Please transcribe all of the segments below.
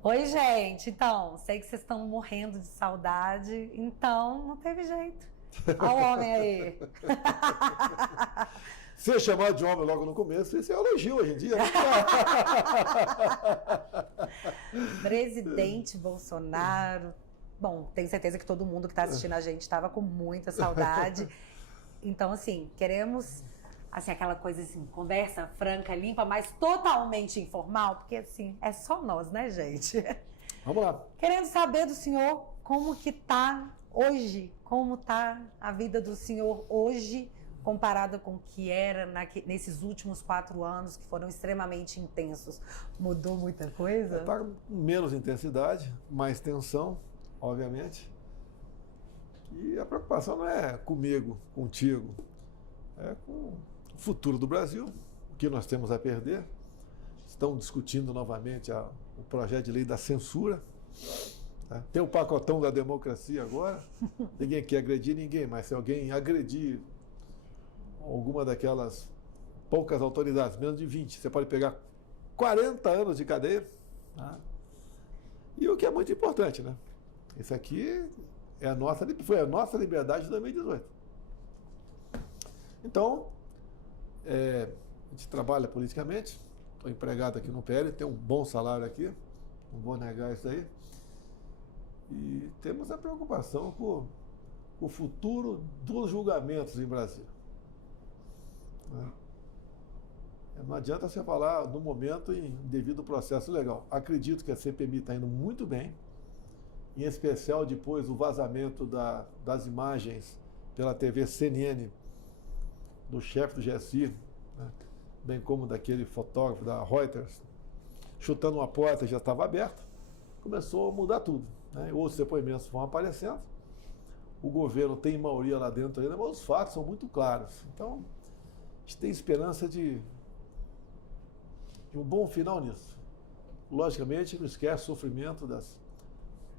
Oi, gente. Então, sei que vocês estão morrendo de saudade, então não teve jeito. Olha o homem aí. Ser chamado de homem logo no começo, isso é elogio hoje em dia, né? Presidente Bolsonaro. Bom, tenho certeza que todo mundo que está assistindo a gente estava com muita saudade. Então, assim, queremos assim, aquela coisa assim, conversa franca, limpa, mas totalmente informal, porque assim, é só nós, né, gente? Vamos lá. Querendo saber do senhor como que tá hoje, como tá a vida do senhor hoje, comparada com o que era nesses últimos 4 anos, que foram extremamente intensos. Mudou muita coisa? Está com menos intensidade, mais tensão, obviamente. E a preocupação não é comigo, contigo, é com o futuro do Brasil, o que nós temos a perder. Estão discutindo novamente o projeto de lei da censura. Tá? Tem o pacotão da democracia agora. Ninguém quer agredir ninguém, mas se alguém agredir alguma daquelas poucas autoridades, menos de 20, você pode pegar 40 anos de cadeia. Tá? E o que é muito importante, né? Isso aqui foi a nossa liberdade de 2018. Então, a gente trabalha politicamente, estou empregado aqui no PL, tenho um bom salário aqui, não vou negar isso aí. E temos a preocupação com o futuro dos julgamentos em Brasília. Não adianta você falar no momento em devido processo legal. Acredito que a CPMI está indo muito bem, em especial depois do vazamento das imagens pela TV CNN do chefe do GSI, né, bem como daquele fotógrafo da Reuters, chutando uma porta que já estava aberta, começou a mudar tudo. Né? Outros depoimentos vão aparecendo, o governo tem maioria lá dentro ainda, mas os fatos são muito claros. Então, a gente tem esperança de um bom final nisso. Logicamente, não esquece o sofrimento das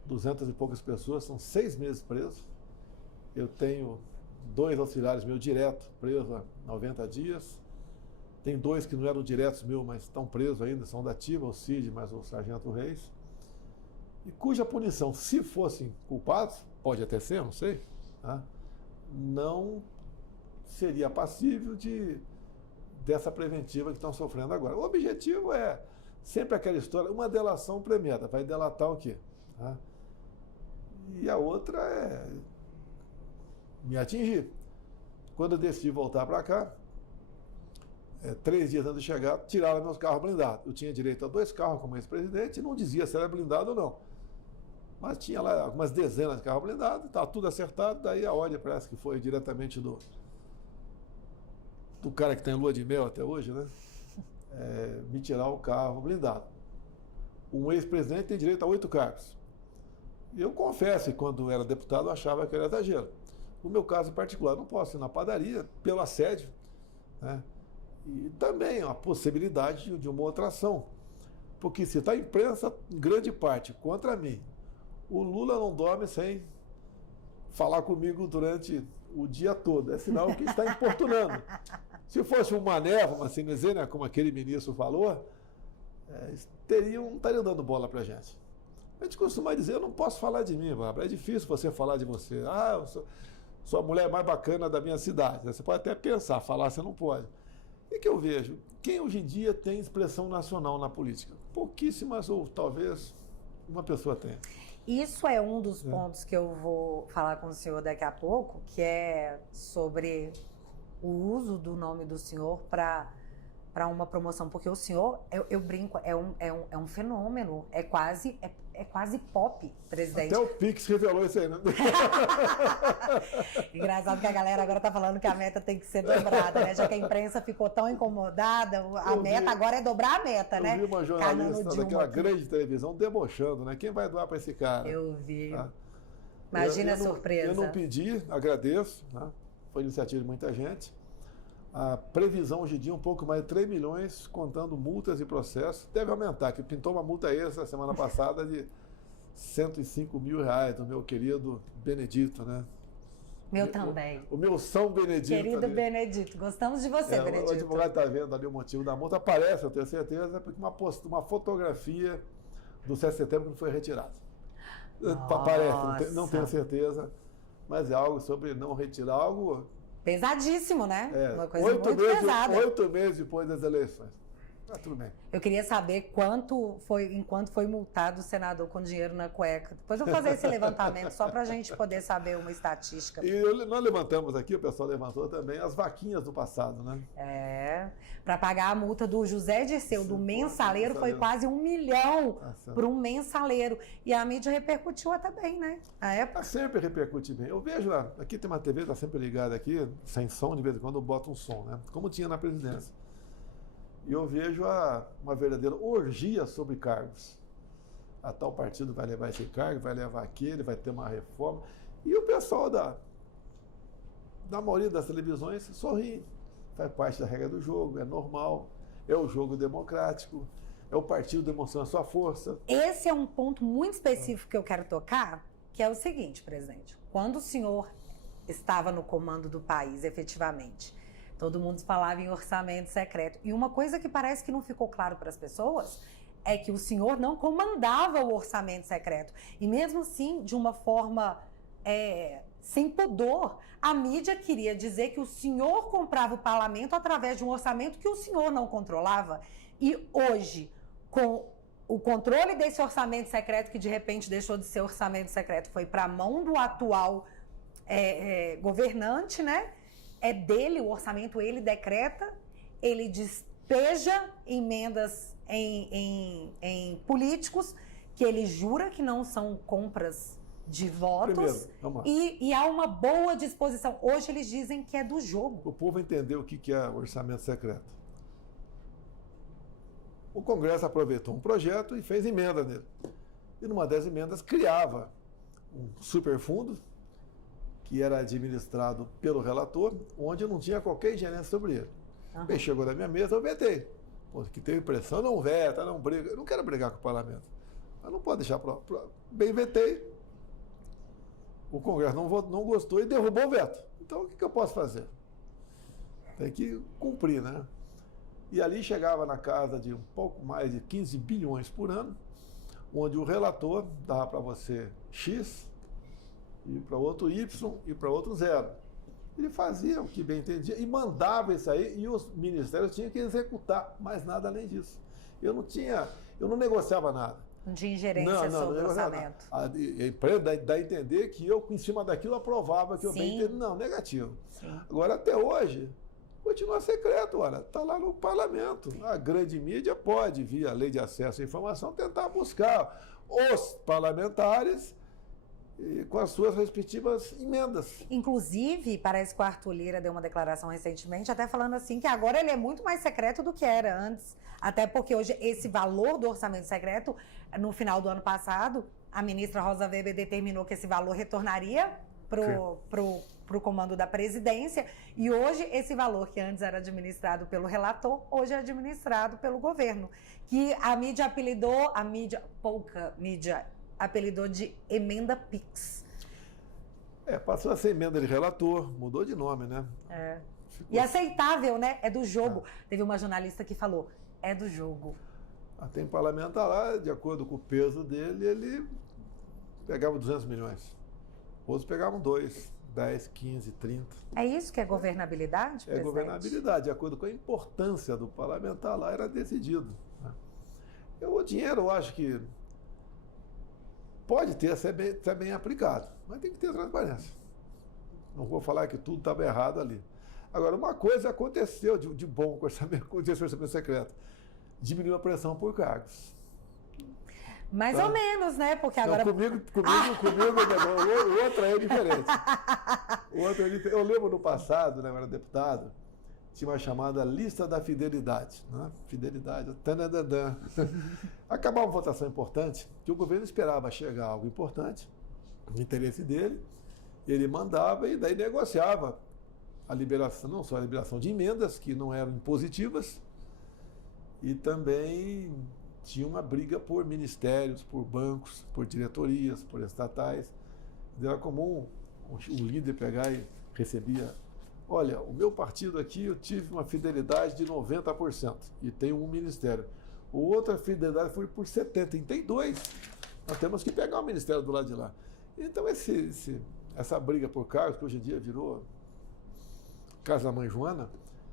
200 e poucas pessoas, são 6 meses presos. Eu tenho 2 auxiliares meus direto presos há 90 dias. Tem 2 que não eram diretos meus, mas estão presos ainda, são da ativa, o Cid, mas o Sargento Reis. E cuja punição, se fossem culpados, pode até ser, não sei, tá? Não seria passível dessa preventiva que estão sofrendo agora. O objetivo é sempre aquela história, uma delação premiada, vai delatar o quê? Tá? E a outra é me atingir. Quando eu decidi voltar para cá, 3 dias antes de chegar, tiraram meus carros blindados. Eu tinha direito a 2 carros como ex-presidente e não dizia se era blindado ou não. Mas tinha lá algumas dezenas de carros blindados, estava tudo acertado, daí a ordem parece que foi diretamente do cara que tem lua de mel até hoje, né? Me tirar o carro blindado. Um ex-presidente tem direito a 8 carros. Eu confesso que quando era deputado eu achava que era exagero. No meu caso em particular, não posso ir na padaria pelo assédio, né? E também a possibilidade de uma outra ação. Porque se está a imprensa, em grande parte, contra mim, o Lula não dorme sem falar comigo durante o dia todo. É sinal que está importunando. Se fosse uma névoa, assim dizer, né, como aquele ministro falou, estariam dando bola para a gente. A gente costuma dizer, eu não posso falar de mim, Bárbara. É difícil você falar de você. Eu sou a mulher mais bacana da minha cidade. Você pode até pensar, falar você não pode. E que eu vejo, quem hoje em dia tem expressão nacional na política? Pouquíssimas ou talvez uma pessoa tenha. Isso é um dos pontos que eu vou falar com o senhor daqui a pouco, que é sobre o uso do nome do senhor para uma promoção, porque o senhor, eu brinco, é um fenômeno, é quase pop, presidente. Até o Pix revelou isso aí, né? Engraçado que a galera agora tá falando que a meta tem que ser dobrada, né? Já que a imprensa ficou tão incomodada, a meta agora é dobrar a meta, né? Eu vi uma jornalista daquela grande televisão debochando, né? Quem vai doar para esse cara? Eu vi. Tá? Imagina a surpresa. Eu não pedi, agradeço, né? Foi iniciativa de muita gente. A previsão hoje em dia é um pouco mais de 3 milhões, contando multas e processos. Deve aumentar, que pintou uma multa extra semana passada de R$105 mil do meu querido Benedito, né? Meu também. O meu São Benedito. Querido ali. Benedito, gostamos de você, Benedito. O advogado está vendo ali o motivo da multa. Aparece, eu tenho certeza, porque uma fotografia do 7 de setembro que não foi retirado. Nossa. Parece, não tenho certeza, mas é algo sobre não retirar, algo... Pesadíssimo, né? Uma coisa muito pesada. 8 meses depois das eleições. Tá tudo bem. Eu queria saber em quanto foi multado o senador com dinheiro na cueca. Depois eu vou fazer esse levantamento só para a gente poder saber uma estatística. E nós levantamos aqui, o pessoal levantou também, as vaquinhas do passado, né? Para pagar a multa do José Dirceu, do mensaleiro, foi quase R$1 milhão para um mensaleiro. E a mídia repercutiu até bem, né? A época. Sempre repercute bem. Eu vejo lá, aqui tem uma TV, está sempre ligada aqui, sem som, de vez em quando eu boto um som, né? Como tinha na presidência. E eu vejo uma verdadeira orgia sobre cargos. A tal partido vai levar esse cargo, vai levar aquele, vai ter uma reforma. E o pessoal da maioria das televisões sorri. Faz parte da regra do jogo, é normal, é o jogo democrático, é o partido demonstrando a sua força. Esse é um ponto muito específico que eu quero tocar, que é o seguinte, presidente. Quando o senhor estava no comando do país, efetivamente, todo mundo falava em orçamento secreto. E uma coisa que parece que não ficou claro para as pessoas é que o senhor não comandava o orçamento secreto. E mesmo assim, de uma forma sem pudor, a mídia queria dizer que o senhor comprava o parlamento através de um orçamento que o senhor não controlava. E hoje, com o controle desse orçamento secreto, que de repente deixou de ser orçamento secreto, foi para a mão do atual governante, né? É dele o orçamento, ele decreta, ele despeja emendas em políticos que ele jura que não são compras de votos. Primeiro, e há uma boa disposição. Hoje eles dizem que é do jogo. O povo entendeu o que é orçamento secreto. O Congresso aproveitou um projeto e fez emenda nele. E numa das emendas criava um superfundo que era administrado pelo relator, onde não tinha qualquer ingerência sobre ele. Bem, chegou na minha mesa, eu vetei. Que tem impressão, não veta, não briga. Eu não quero brigar com o parlamento. Mas não pode deixar bem, vetei. O Congresso não gostou e derrubou o veto. Então, o que eu posso fazer? Tem que cumprir, né? E ali chegava na casa de um pouco mais de 15 bilhões por ano, onde o relator dava para você X, e para outro Y e para outro 0. Ele fazia o que bem entendia e mandava isso aí, e os ministérios tinham que executar, mais nada além disso. Eu não negociava nada. Não tinha ingerência sobre o orçamento. A empresa dá a entender que eu, em cima daquilo, aprovava que eu bem entendi. Não, negativo. Sim. Agora, até hoje, continua secreto, olha, está lá no parlamento. A grande mídia pode, via lei de acesso à informação, tentar buscar os parlamentares com as suas respectivas emendas. Inclusive, parece que o Arthur Lira deu uma declaração recentemente, até falando assim, que agora ele é muito mais secreto do que era antes. Até porque hoje esse valor do orçamento secreto, no final do ano passado, a ministra Rosa Weber determinou que esse valor retornaria pro comando da presidência, e hoje esse valor que antes era administrado pelo relator, hoje é administrado pelo governo. Que a mídia pouca mídia, apelidou de emenda PIX. Passou a ser emenda de relator, mudou de nome, né? E aceitável, né? É do jogo. Teve uma jornalista que falou, é do jogo. Tem parlamentar lá, de acordo com o peso dele, ele pegava 200 milhões. Outros pegavam 2, 10, 15, 30. É isso que é governabilidade, presidente? É governabilidade, de acordo com a importância do parlamentar lá, era decidido. O dinheiro, eu acho que pode ser bem aplicado, mas tem que ter transparência. Não vou falar que tudo estava errado ali. Agora, uma coisa aconteceu de bom com esse orçamento secreto. Diminuiu a pressão por cargos. Mais ou menos, né? Porque agora... Não, comigo o outro é diferente. Eu lembro no passado, né, eu era deputado, tinha uma chamada lista da fidelidade. Né? Fidelidade, tanadadã. Acabava uma votação importante, que o governo esperava chegar algo importante, no interesse dele, ele mandava e daí negociava a liberação, não só a liberação de emendas, que não eram impositivas, e também tinha uma briga por ministérios, por bancos, por diretorias, por estatais. Era comum o líder pegar e recebia: olha, o meu partido aqui eu tive uma fidelidade de 90% e tenho um ministério. outra fidelidade foi por 70. E tem 2. Nós temos que pegar o ministério do lado de lá. Então, essa briga por cargos, que hoje em dia virou casa da mãe Joana,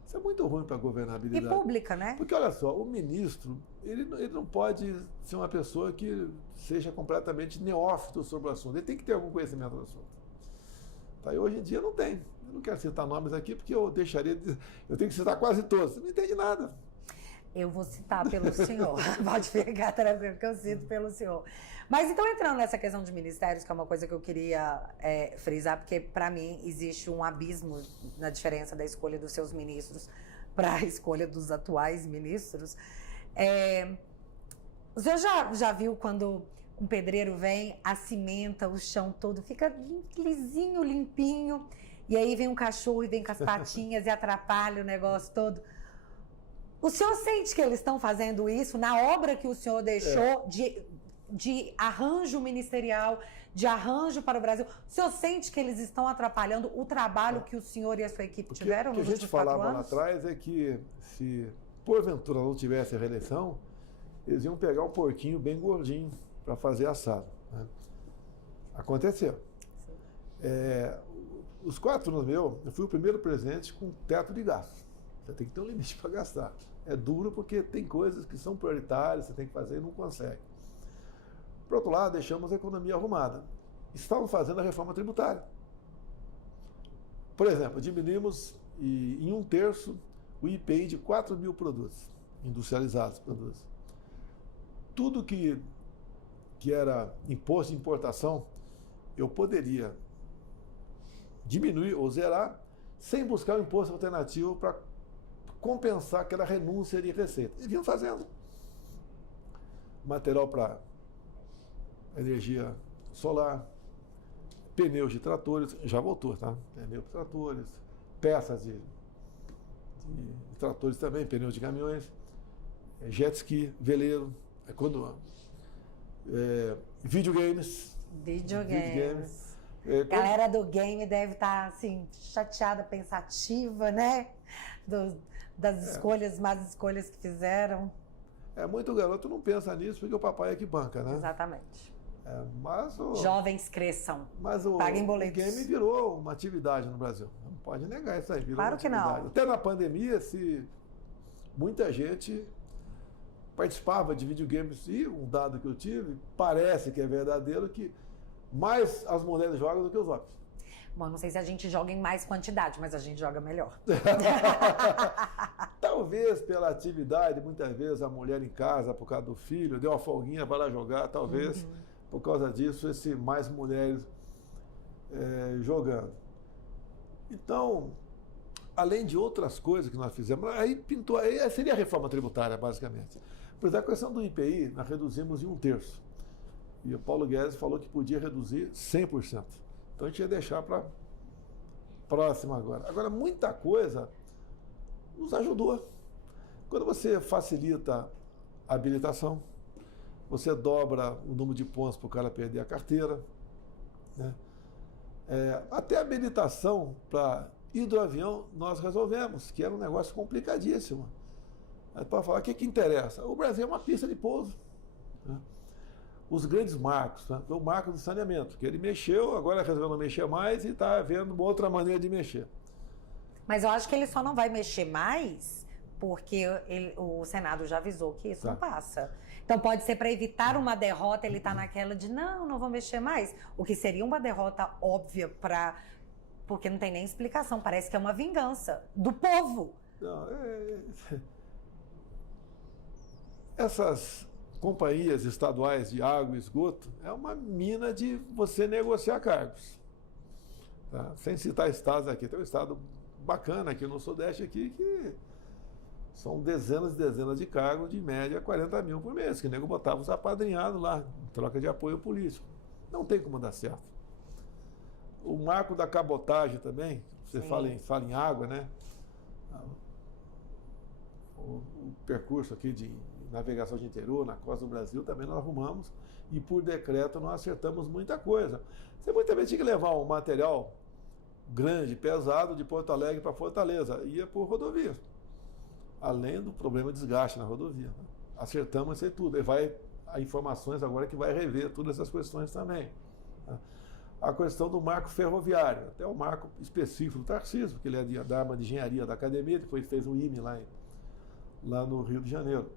isso é muito ruim para a governabilidade. E pública, né? Porque, olha só, o ministro, ele não pode ser uma pessoa que seja completamente neófito sobre o assunto. Ele tem que ter algum conhecimento do assunto. Tá? E hoje em dia não tem. Eu não quero citar nomes aqui, porque eu tenho que citar quase todos. Você não entende nada. Eu vou citar pelo senhor. Pode ficar tranquilo que eu cito pelo senhor. Mas então, entrando nessa questão de ministérios, que é uma coisa que eu queria frisar, porque para mim existe um abismo na diferença da escolha dos seus ministros para a escolha dos atuais ministros. Você já viu quando um pedreiro vem, acimenta o chão todo, fica lisinho, limpinho, e aí vem um cachorro e vem com as patinhas e atrapalha o negócio todo? O senhor sente que eles estão fazendo isso na obra que o senhor deixou de arranjo ministerial, de arranjo para o Brasil? O senhor sente que eles estão atrapalhando o trabalho que o senhor e a sua equipe tiveram nos últimos 4 anos? O que a gente falava lá atrás é que se porventura não tivesse a reeleição, eles iam pegar um porquinho bem gordinho para fazer assado. Né? Aconteceu. Os 4 anos eu fui o primeiro presidente com teto de gastos. Você tem que ter um limite para gastar. É duro porque tem coisas que são prioritárias, você tem que fazer e não consegue. Por outro lado, deixamos a economia arrumada. Estavam fazendo a reforma tributária. Por exemplo, diminuímos em 1/3 o IPI de 4 mil produtos, industrializados produtos. Tudo que era imposto de importação, eu poderia diminuir ou zerar sem buscar um imposto alternativo para compensar aquela renúncia de receita. E vinham fazendo. Material para energia solar, pneus de tratores, já voltou, tá? Pneus de tratores, peças de tratores também, pneus de caminhões, jet ski, veleiro, videogames. Galera do game deve estar assim, chateada, pensativa, né? Das escolhas, más escolhas que fizeram. Muito garoto não pensa nisso porque o papai é que banca, né? Exatamente. Jovens cresçam, mas paguem boletos. O game virou uma atividade no Brasil. Não pode negar isso aí. Claro que não. Até na pandemia, muita gente participava de videogames, e um dado que eu tive, parece que é verdadeiro, que mais as mulheres jogam do que os homens. Bom, não sei se a gente joga em mais quantidade, mas a gente joga melhor. Talvez pela atividade, muitas vezes a mulher em casa, por causa do filho, deu uma folguinha, vai lá jogar, talvez por causa disso, mais mulheres jogando. Então, além de outras coisas que nós fizemos, aí seria a reforma tributária, basicamente. Por exemplo, a questão do IPI, nós reduzimos em 1/3. E o Paulo Guedes falou que podia reduzir 100%. Então a gente ia deixar para próximo agora. Agora, muita coisa nos ajudou. Quando você facilita a habilitação, você dobra o número de pontos para o cara perder a carteira. Né? Até a habilitação para hidroavião nós resolvemos, que era um negócio complicadíssimo. Para falar, o que interessa? O Brasil é uma pista de pouso. Né? Os grandes marcos, né? O marco do saneamento, que ele mexeu, agora resolveu não mexer mais e está havendo uma outra maneira de mexer. Mas eu acho que ele só não vai mexer mais porque o Senado já avisou que isso não passa. Então pode ser para evitar uma derrota, ele está naquela de não vou mexer mais. O que seria uma derrota óbvia porque não tem nem explicação, parece que é uma vingança do povo. Não, essas companhias estaduais de água e esgoto é uma mina de você negociar cargos. Tá? Sem citar estados aqui, tem um estado bacana aqui no Sudeste aqui que são dezenas e dezenas de cargos, de média 40 mil por mês, que o nego botava os apadrinhados lá, em troca de apoio político. Não tem como dar certo. O marco da cabotagem também, você fala em água, né? O percurso aqui de navegação de interior, na costa do Brasil, também nós arrumamos e por decreto nós acertamos muita coisa. Você muitas vezes tinha que levar um material grande, pesado, de Porto Alegre para Fortaleza, ia por rodovia, além do problema de desgaste na rodovia. Né? acertamos isso aí tudo. Há informações agora que vai rever todas essas questões também. Né? A questão do marco ferroviário, até o marco específico do Tarcísio, que ele é da arma de engenharia da academia, depois fez um IME lá no Rio de Janeiro.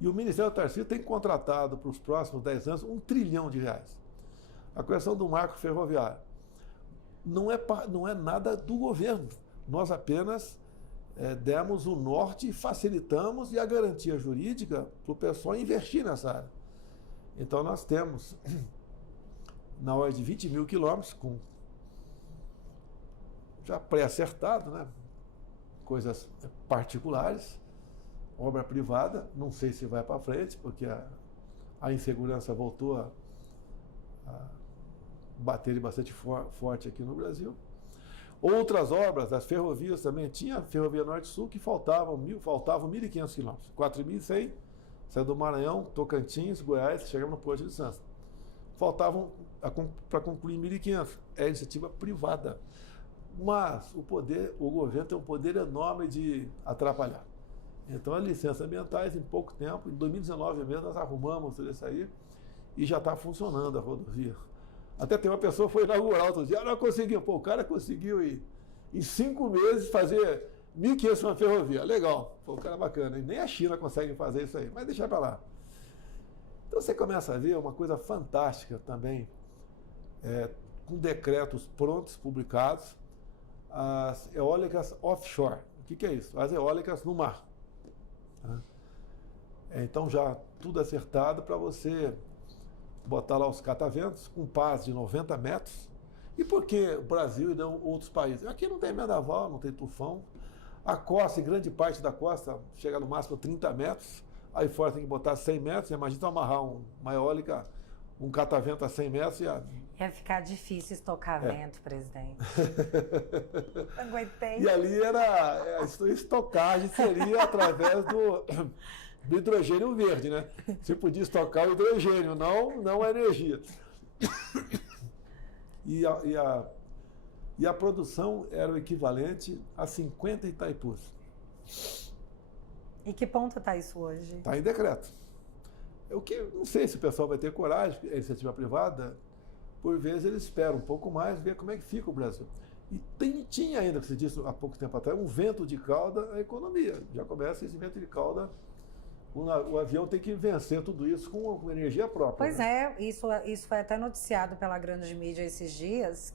E o Ministério do Tarcísio tem contratado para os próximos 10 anos R$1 trilhão. A questão do marco ferroviário não é nada do governo. Nós apenas demos o norte, facilitamos e a garantia jurídica para o pessoal investir nessa área. Então nós temos na ordem de 20 mil quilômetros, já pré-acertado, né? Coisas particulares, obra privada, não sei se vai para frente, porque a insegurança voltou a bater bastante forte aqui no Brasil. Outras obras, as ferrovias também, tinha a Ferrovia Norte-Sul que faltavam 1.500 quilômetros, 4.100, saiu do Maranhão, Tocantins, Goiás, chegamos no Porto de Santos. Faltavam para concluir 1.500, é iniciativa privada. Mas o governo tem um poder enorme de atrapalhar. Então, as licenças ambientais, em pouco tempo, em 2019 mesmo, nós arrumamos tudo isso aí e já está funcionando a rodovia. Até tem uma pessoa que foi inaugurar outro dia, não conseguiu. Pô, o cara conseguiu em 5 meses fazer 1.500 uma ferrovia. Legal, pô, o cara é bacana. E nem a China consegue fazer isso aí, mas deixa para lá. Então você começa a ver uma coisa fantástica também, com decretos prontos, publicados, as eólicas offshore. O que é isso? As eólicas no mar. Então já tudo acertado para você botar lá os cataventos com paz de 90 metros. E por que o Brasil e não outros países? Aqui não tem vendaval, não tem tufão. A costa, em grande parte da costa, chega no máximo 30 metros. Aí fora tem que botar 100 metros. Imagina amarrar uma eólica, um catavento a 100 metros e ia ficar difícil estocar vento, presidente. Aguentei. E ali a estocagem seria através do hidrogênio verde, né? Você podia estocar o hidrogênio, não a energia. E a produção era o equivalente a 50 Itaipus. E que ponto está isso hoje? Está em decreto. Não sei se o pessoal vai ter coragem, a iniciativa privada, por vezes eles esperam um pouco mais, ver como é que fica o Brasil. E tinha ainda, que você disse há pouco tempo atrás, um vento de cauda a economia. Já começa esse vento de cauda, o avião tem que vencer tudo isso com energia própria. Pois né? Isso foi até noticiado pela grande mídia esses dias,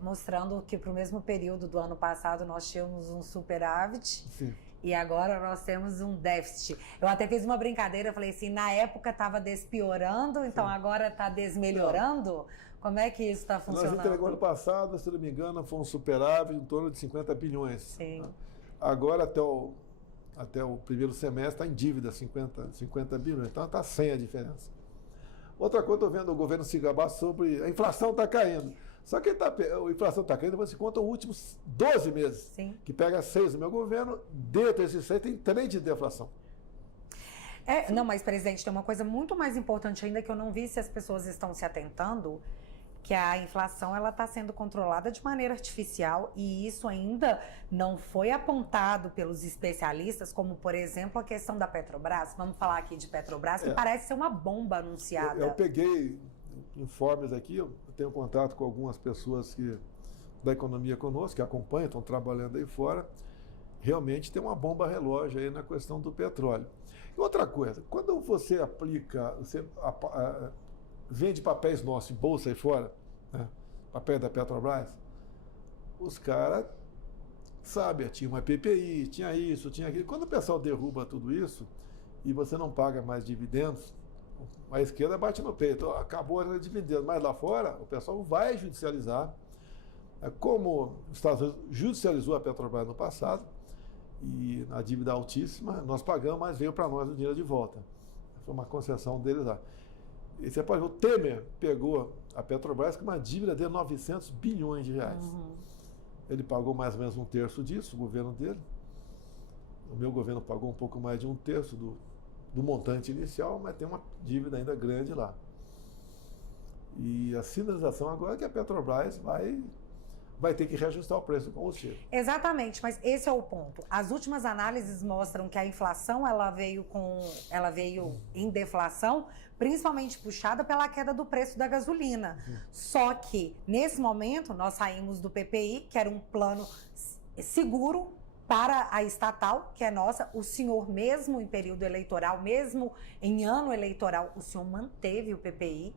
mostrando que para o mesmo período do ano passado nós tínhamos um superávit. Sim. E agora nós temos um déficit. Eu até fiz uma brincadeira, falei assim, na época estava despiorando, então agora está desmelhorando? Não. Como é que isso está funcionando? Nós entregamos ano passado, se não me engano, foi um superávit em torno de 50 bilhões. Sim. Agora, até o primeiro semestre, está em dívida 50 bilhões. Então está 100 a diferença. Outra coisa, estou vendo o governo se gabar sobre a inflação está caindo. Só que a inflação está caindo, você conta os últimos 12 meses. Sim. Que pega 6 do meu governo, dentro desses 6 tem 3 de deflação. Não, mas, presidente, tem uma coisa muito mais importante ainda que eu não vi se as pessoas estão se atentando, que a inflação ela está sendo controlada de maneira artificial e isso ainda não foi apontado pelos especialistas, como, por exemplo, a questão da Petrobras. Vamos falar aqui de Petrobras, que parece ser uma bomba anunciada. Eu peguei informes aqui, eu tenho contato com algumas pessoas da economia conosco, que acompanham, estão trabalhando aí fora. Realmente tem uma bomba relógio aí na questão do petróleo. E outra coisa, quando você aplica, vende papéis nossos em bolsa aí fora, né, papéis da Petrobras, os caras sabem, tinha uma PPI, tinha isso, tinha aquilo. Quando o pessoal derruba tudo isso e você não paga mais dividendos, a esquerda bate no peito, acabou a dividendo, mas lá fora o pessoal vai judicializar, como os Estados Unidos judicializou a Petrobras no passado, e na dívida altíssima, nós pagamos, mas veio para nós o dinheiro de volta. Foi uma concessão deles lá. E você pode ver, o Temer pegou a Petrobras com uma dívida de 900 bilhões de reais. Uhum. Ele pagou mais ou menos 1/3 disso, o governo dele. O meu governo pagou um pouco mais de 1/3 do montante inicial, mas tem uma dívida ainda grande lá. E a sinalização agora é que a Petrobras vai vai ter que reajustar o preço do combustível. Exatamente, mas esse é o ponto. As últimas análises mostram que a inflação ela veio em deflação, principalmente puxada pela queda do preço da gasolina. Só que, nesse momento, nós saímos do PPI, que era um plano seguro para a estatal, que é nossa. O senhor, mesmo em período eleitoral, mesmo em ano eleitoral, o senhor manteve o PPI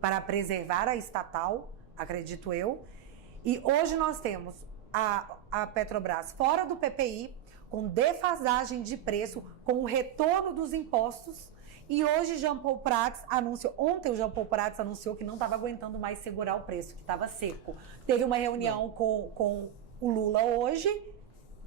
para preservar a estatal, acredito eu. E hoje nós temos a Petrobras fora do PPI, com defasagem de preço, com o retorno dos impostos. E hoje Jean Paul Prats anunciou, ontem o Jean Paul Prats anunciou que não estava aguentando mais segurar o preço, que estava seco. Teve uma reunião com o Lula hoje,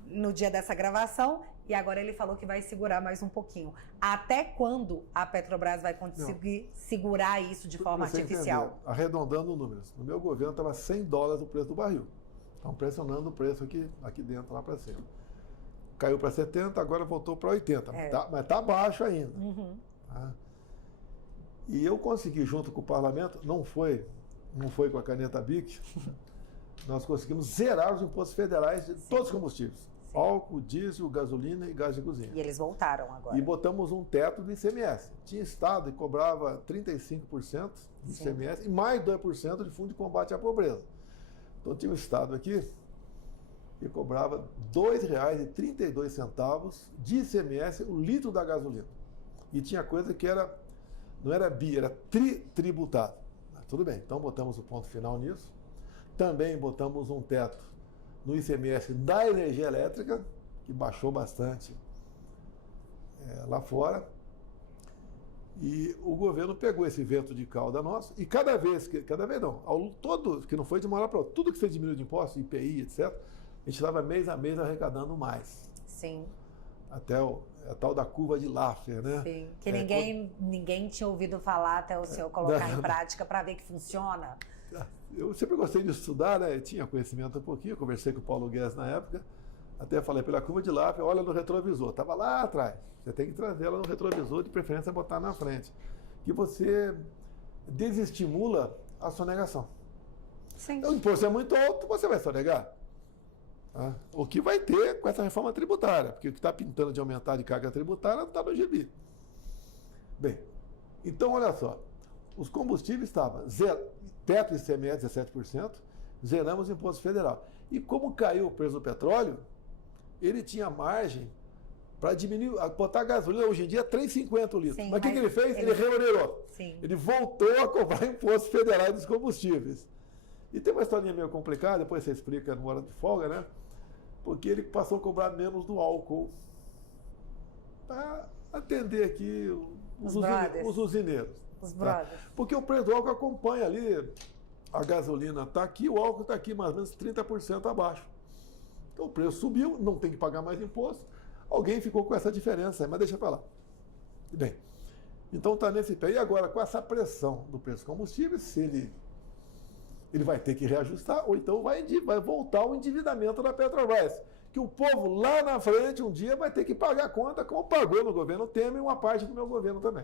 no dia dessa gravação, e agora ele falou que vai segurar mais um pouquinho. Até quando a Petrobras vai conseguir segurar isso de forma artificial? Entender, arredondando números, no meu governo estava $100 o preço do barril. Estão pressionando o preço aqui dentro, lá para cima. Caiu para 70, agora voltou para 80. Mas está baixo ainda. Tá? E eu consegui, junto com o parlamento, não foi com a caneta BIC, nós conseguimos zerar os impostos federais de todos os combustíveis. Álcool, diesel, gasolina e gás de cozinha. E eles voltaram agora. E botamos um teto do ICMS. Tinha estado que cobrava 35% de ICMS e mais 2% de fundo de combate à pobreza. Então tinha um estado aqui que cobrava R$ 2,32 de ICMS o litro da gasolina. E tinha coisa que não era era tributado. Mas tudo bem, então botamos o ponto final nisso. Também botamos um teto no ICMS da energia elétrica, que baixou bastante lá fora. E o governo pegou esse vento de cauda nosso, e cada vez não, que não foi de uma hora para outra, tudo que você diminuiu de impostos, IPI, etc., a gente estava mês a mês arrecadando mais. Sim. Até a tal da curva de Laffer, né? Sim, que ninguém tinha ouvido falar até o senhor colocar em prática para ver que funciona. Eu sempre gostei de estudar, né? Eu tinha conhecimento um pouquinho, conversei com o Paulo Guedes na época, até falei pela curva de Laffer, olha no retrovisor, estava lá atrás, você tem que trazer ela no retrovisor, de preferência botar na frente, que você desestimula a sonegação. Sim. O imposto é muito alto, você vai sonegar. Tá? O que vai ter com essa reforma tributária, porque o que está pintando de aumentar de carga tributária não está no gibi. Bem, então olha só, os combustíveis estavam teto ICMS 17%, zeramos o imposto federal. E como caiu o preço do petróleo, ele tinha margem para diminuir, botar a gasolina hoje em dia 3,50 o litro. Sim, mas o que ele fez? Ele reonerou. Sim. Ele voltou a cobrar impostos federais dos combustíveis. E tem uma historinha meio complicada, depois você explica no hora de folga, né? Porque ele passou a cobrar menos do álcool para atender aqui os usineiros. Tá? Porque o preço do álcool acompanha ali, a gasolina está aqui, o álcool está aqui mais ou menos 30% abaixo. Então o preço subiu, não tem que pagar mais imposto, alguém ficou com essa diferença, mas deixa para lá. Bem, então está nesse pé. E agora, com essa pressão do preço do combustível, se ele vai ter que reajustar, ou então vai voltar o endividamento da Petrobras, que o povo lá na frente um dia vai ter que pagar a conta, como pagou no governo Temer e uma parte do meu governo também.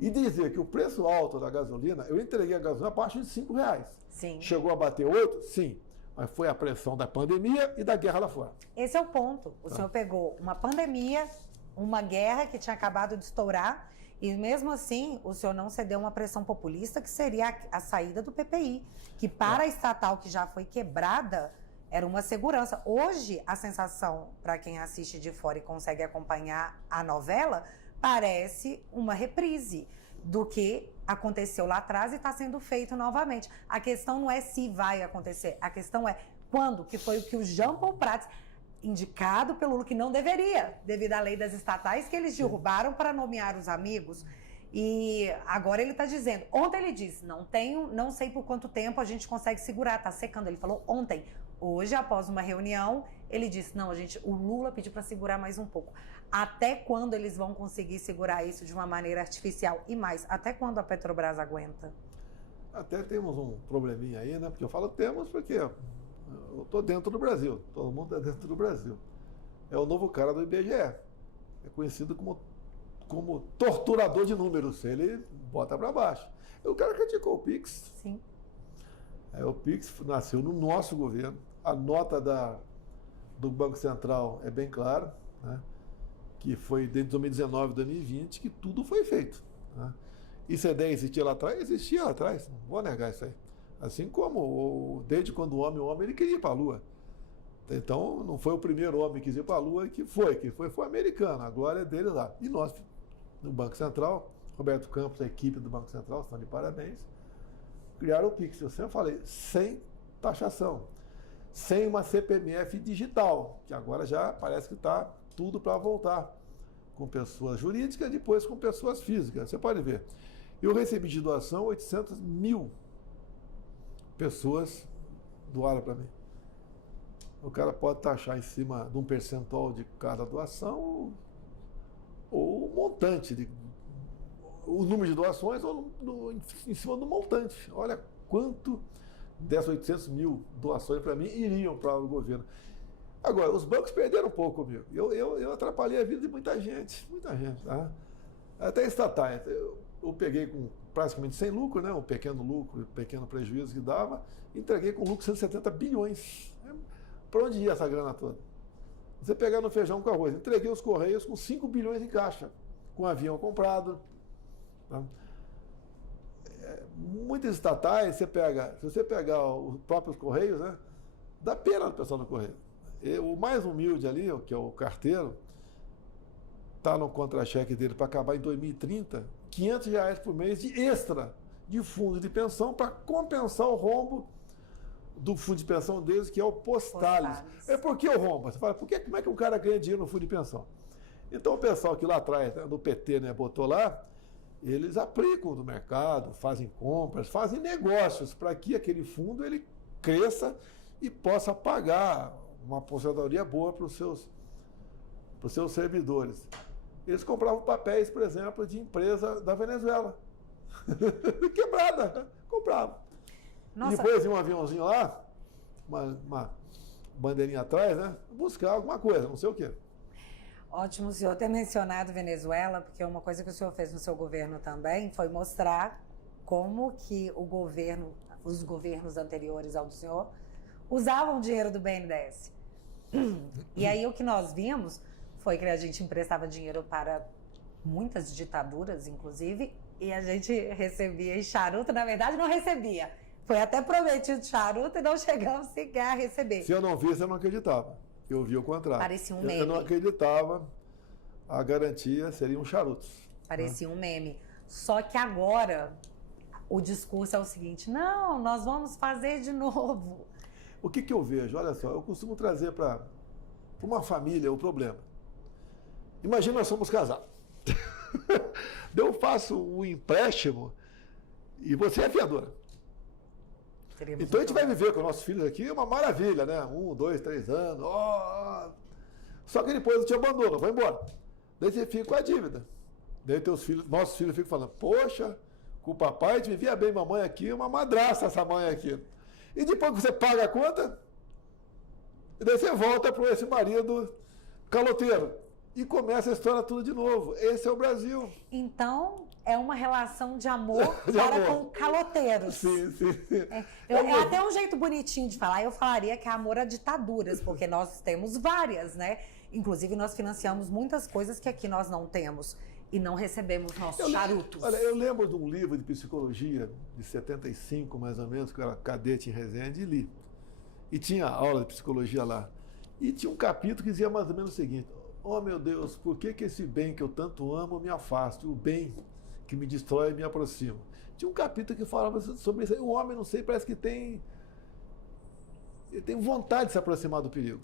E dizer que o preço alto da gasolina, eu entreguei a gasolina abaixo de R$5. Sim. Chegou a bater 8? Sim. Mas foi a pressão da pandemia e da guerra lá fora. Esse é o ponto. O senhor pegou uma pandemia, uma guerra que tinha acabado de estourar, e mesmo assim o senhor não cedeu uma pressão populista, que seria a saída do PPI, que para a estatal que já foi quebrada, era uma segurança. Hoje, a sensação, para quem assiste de fora e consegue acompanhar a novela, parece uma reprise do que aconteceu lá atrás e está sendo feito novamente. A questão não é se vai acontecer, a questão é quando, que foi o que o Jean Paul Prats, indicado pelo Lula, que não deveria, devido à lei das estatais, que eles derrubaram para nomear os amigos. E agora ele está dizendo, ontem ele disse, não sei por quanto tempo a gente consegue segurar, está secando. Ele falou ontem. Hoje, após uma reunião, ele disse, não, o Lula pediu para segurar mais um pouco. Até quando eles vão conseguir segurar isso de uma maneira artificial? E mais, até quando a Petrobras aguenta? Até temos um probleminha aí, né? Porque eu falo temos porque eu estou dentro do Brasil, todo mundo está dentro do Brasil. É o novo cara do IBGE, é conhecido como torturador de números, ele bota para baixo. O cara criticou o Pix. Sim. O Pix nasceu no nosso governo. A nota do Banco Central é bem clara, né? Que foi desde 2019, 2020, que tudo foi feito. Né? Isso a ideia existia lá atrás? Existia lá atrás, não vou negar isso aí. Assim como desde quando o homem ele queria ir para a Lua. Então, não foi o primeiro homem que quis ir para a Lua que foi o americano, a glória é dele lá. E nós, no Banco Central, Roberto Campos, a equipe do Banco Central, estão de parabéns, criaram o Pix. Eu sempre falei, sem taxação, sem uma CPMF digital, que agora já parece que está tudo para voltar, com pessoas jurídicas, depois com pessoas físicas. Você pode ver. Eu recebi de doação 800 mil pessoas doaram para mim. O cara pode taxar em cima de um percentual de cada doação ou o montante, o número de doações ou em cima do montante. Olha quanto dessas 800 mil doações para mim iriam para o governo. Agora, os bancos perderam um pouco comigo. Eu atrapalhei a vida de muita gente. Tá? Até estatais. Eu peguei com praticamente sem lucro, né? Um pequeno lucro, pequeno prejuízo que dava, entreguei com lucro 170 bilhões. Para onde ia essa grana toda? Você pegar no feijão com arroz. Entreguei os Correios com 5 bilhões em caixa, com avião comprado. Tá? Muitas estatais, se você pegar os próprios Correios, né? Dá pena do pessoal do Correio. O mais humilde ali, que é o carteiro, está no contra-cheque dele para acabar em 2030, R$500 por mês de extra de fundo de pensão para compensar o rombo do fundo de pensão deles, que é o Postales. Por que o rombo? Você fala, como é que um cara ganha dinheiro no fundo de pensão? Então o pessoal que lá atrás, né, do PT, né, botou lá, eles aplicam no mercado, fazem compras, fazem negócios para que aquele fundo ele cresça e possa pagar uma aposentadoria boa para os seus servidores. Eles compravam papéis, por exemplo, de empresa da Venezuela. Quebrada, compravam. Nossa. E depois de um aviãozinho lá, uma bandeirinha atrás, né? Buscar alguma coisa, não sei o quê. Ótimo o senhor ter mencionado Venezuela, porque uma coisa que o senhor fez no seu governo também foi mostrar como que os governos anteriores ao do senhor usavam o dinheiro do BNDES. E aí o que nós vimos foi que a gente emprestava dinheiro para muitas ditaduras, inclusive, e a gente recebia em charuto, na verdade não recebia. Foi até prometido charuto e não chegamos sequer a receber. Se eu não visse, eu não acreditava. Eu vi o contrário. Parecia um meme. Eu não acreditava, a garantia seriam charutos. Parecia um meme. Só que agora o discurso é o seguinte, não, nós vamos fazer de novo. O que eu vejo? Olha só, eu costumo trazer para uma família o problema. Imagina nós somos casados. Eu faço um empréstimo e você é fiadora. Então a gente vai viver com nossos filhos aqui, é uma maravilha, né? 1, 2, 3 anos. Só que depois eu te abandono, vai embora. Daí você fica com a dívida. Daí nossos filhos ficam falando, poxa, com o papai a gente vivia bem, mamãe aqui, uma madraça essa mãe aqui. E depois que você paga a conta, e daí você volta para esse marido caloteiro. E começa a história tudo de novo. Esse é o Brasil. Então, é uma relação de amor com caloteiros. Sim. É até um jeito bonitinho de falar. Eu falaria que é amor a ditaduras, porque nós temos várias, né? Inclusive, nós financiamos muitas coisas que aqui nós não temos. E não recebemos nossos charutos. Olha, eu lembro de um livro de psicologia, de 75, mais ou menos, que eu era cadete em Resende, e li. E tinha aula de psicologia lá. E tinha um capítulo que dizia mais ou menos o seguinte: oh, meu Deus, por que esse bem que eu tanto amo me afasta? O bem que me destrói me aproxima. Tinha um capítulo que falava sobre isso. O homem, não sei, parece que ele tem vontade de se aproximar do perigo.